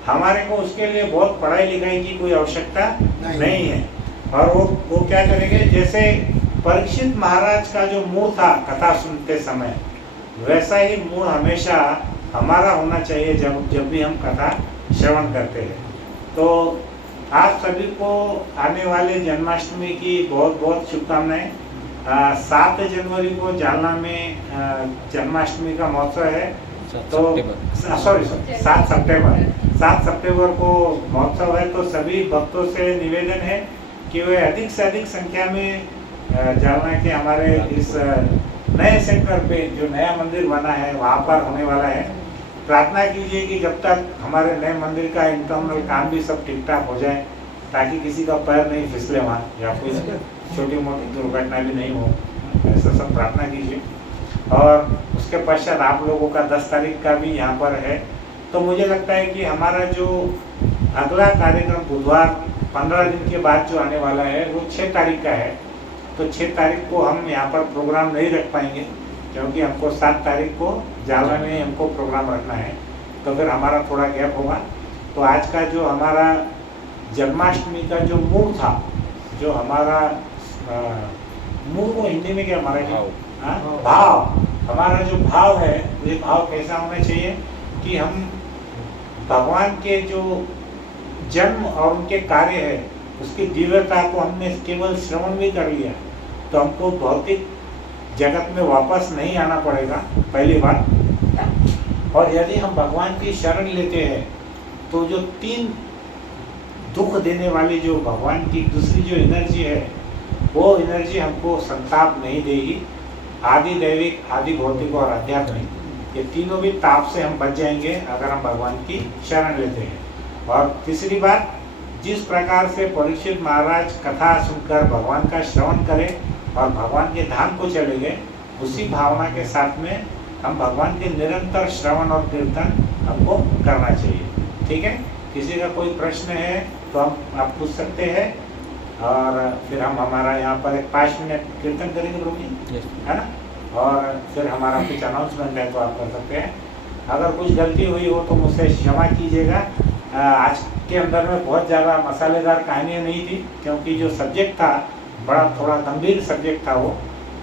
हमारे को उसके लिए बहुत पढ़ाई लिखाई की कोई आवश्यकता नहीं है। और वो क्या करेंगे, जैसे परीक्षित महाराज का जो मूड था कथा सुनते समय, वैसा ही मूड हमेशा हमारा होना चाहिए जब भी हम कथा श्रवण करते हैं। तो आप सभी को आने वाले जन्माष्टमी की बहुत बहुत शुभकामनाएं। 7 जनवरी को जालना में जन्माष्टमी का महोत्सव है। तो 7 सितंबर को महोत्सव है। तो सभी भक्तों से निवेदन है कि वे अधिक से अधिक संख्या में जालना के हमारे इस नए सेंटर पे जो नया मंदिर बना है वहाँ पर होने वाला है। प्रार्थना कीजिए कि जब तक हमारे नए मंदिर का इंटरनल काम भी सब ठीक ठाक हो जाए, ताकि किसी का पैर नहीं फिसले वहाँ या कोई छोटी मोटी दुर्घटना भी नहीं हो, ऐसा सब प्रार्थना कीजिए। और उसके पश्चात आप लोगों का 10 तारीख का भी यहाँ पर है। तो मुझे लगता है कि हमारा जो अगला कार्यक्रम बुधवार 15 दिन के बाद जो आने वाला है वो 6 तारीख का है। तो 6 तारीख को हम यहाँ पर प्रोग्राम नहीं रख पाएंगे, क्योंकि हमको 7 तारीख को जाला में हमको प्रोग्राम रखना है, तो फिर हमारा थोड़ा गैप होगा। तो आज का जो हमारा जन्माष्टमी का जो मूड था, जो हमारा मूड को हिंदी में क्या हमारा भाव। भाव, हमारा जो भाव है, ये भाव कैसा होना चाहिए कि हम भगवान के जो जन्म और उनके कार्य है उसकी दिव्यता को हमने केवल श्रवण भी कर लिया तो हमको भौतिक जगत में वापस नहीं आना पड़ेगा, पहली बात। और यदि हम भगवान की शरण लेते हैं तो जो 3 दुख देने वाली जो भगवान की दूसरी जो एनर्जी है, वो एनर्जी हमको संताप नहीं देगी। आदि दैविक, आदि भौतिक और आध्यात्मिक, ये तीनों भी ताप से हम बच जाएंगे अगर हम भगवान की शरण लेते हैं। और तीसरी बात, जिस प्रकार से परीक्षित महाराज कथा सुनकर भगवान का श्रवण करें और भगवान के धाम को चले गए, उसी भावना के साथ में हम भगवान के निरंतर श्रवण और कीर्तन हमको करना चाहिए। ठीक है, किसी का कोई प्रश्न है तो आप पूछ सकते हैं, और फिर हम हमारा यहाँ पर एक 5 मिनट कीर्तन करेंगे प्रभु जी, है ना, और फिर हमारा कुछ अनाउंसमेंट है तो आप कर सकते हैं। अगर कुछ गलती हुई हो तो मुझसे क्षमा कीजिएगा। आज के अंदर में बहुत ज़्यादा मसालेदार कहानियाँ नहीं थी, क्योंकि जो सब्जेक्ट था बड़ा थोड़ा गंभीर सब्जेक्ट था वो,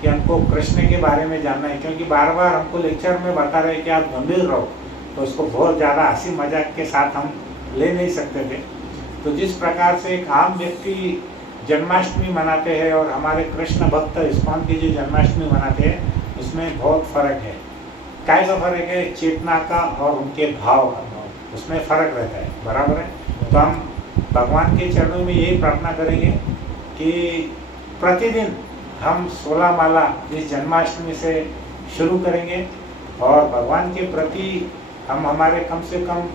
कि हमको कृष्ण के बारे में जानना है, क्योंकि बार बार हमको लेक्चर में बता रहे कि आप गंभीर रहो, तो उसको बहुत ज़्यादा हंसी मजाक के साथ हम ले नहीं सकते थे। तो जिस प्रकार से एक आम व्यक्ति जन्माष्टमी मनाते हैं और हमारे कृष्ण भक्त इस्कॉन की जो जन्माष्टमी मनाते हैं, उसमें बहुत फ़र्क है। काय का फ़र्क है? चेतना का और उनके भाव का, उसमें फ़र्क रहता है, बराबर है। तो हम भगवान के चरणों में यही प्रार्थना करेंगे कि प्रतिदिन हम 16 माला इस जन्माष्टमी से शुरू करेंगे, और भगवान के प्रति हम हमारे कम से कम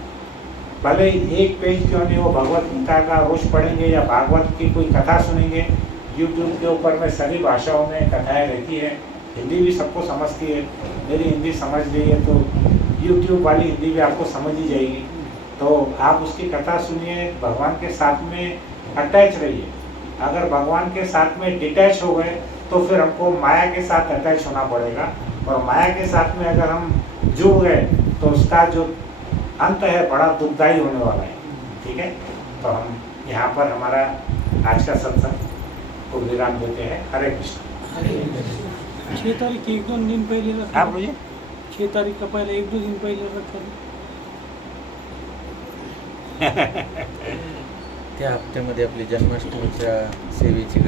भले ही 1 पेज क्यों नहीं हो, भगवत गीता का रोज पढ़ेंगे या भागवत की कोई कथा सुनेंगे। यूट्यूब के ऊपर में सभी भाषाओं में कथाएं रहती है, हिंदी भी सबको समझती है, मेरी हिंदी समझ रही है तो यूट्यूब वाली हिंदी भी आपको समझ ही जाएगी। तो आप उसकी कथा सुनिए, भगवान के साथ में अटैच रहिए। अगर भगवान के साथ में डिटैच हो गए तो फिर हमको माया के साथ अटैच होना पड़ेगा, और माया के साथ में अगर हम जुड़ गए तो उसका जो अंत है बड़ा दुखदायी होने वाला है। ठीक है, तो हम यहाँ पर हमारा आज का सत्संग को विराम देते हैं। हरे कृष्ण। 6 तारीख 1-2 दिन पहले रखा, आप मुझे 6 तारीख का पहले 1-2 दिन पहले रखा। त्या हप्त्यामध्ये आपली जन्माष्टमीच्या सेवेची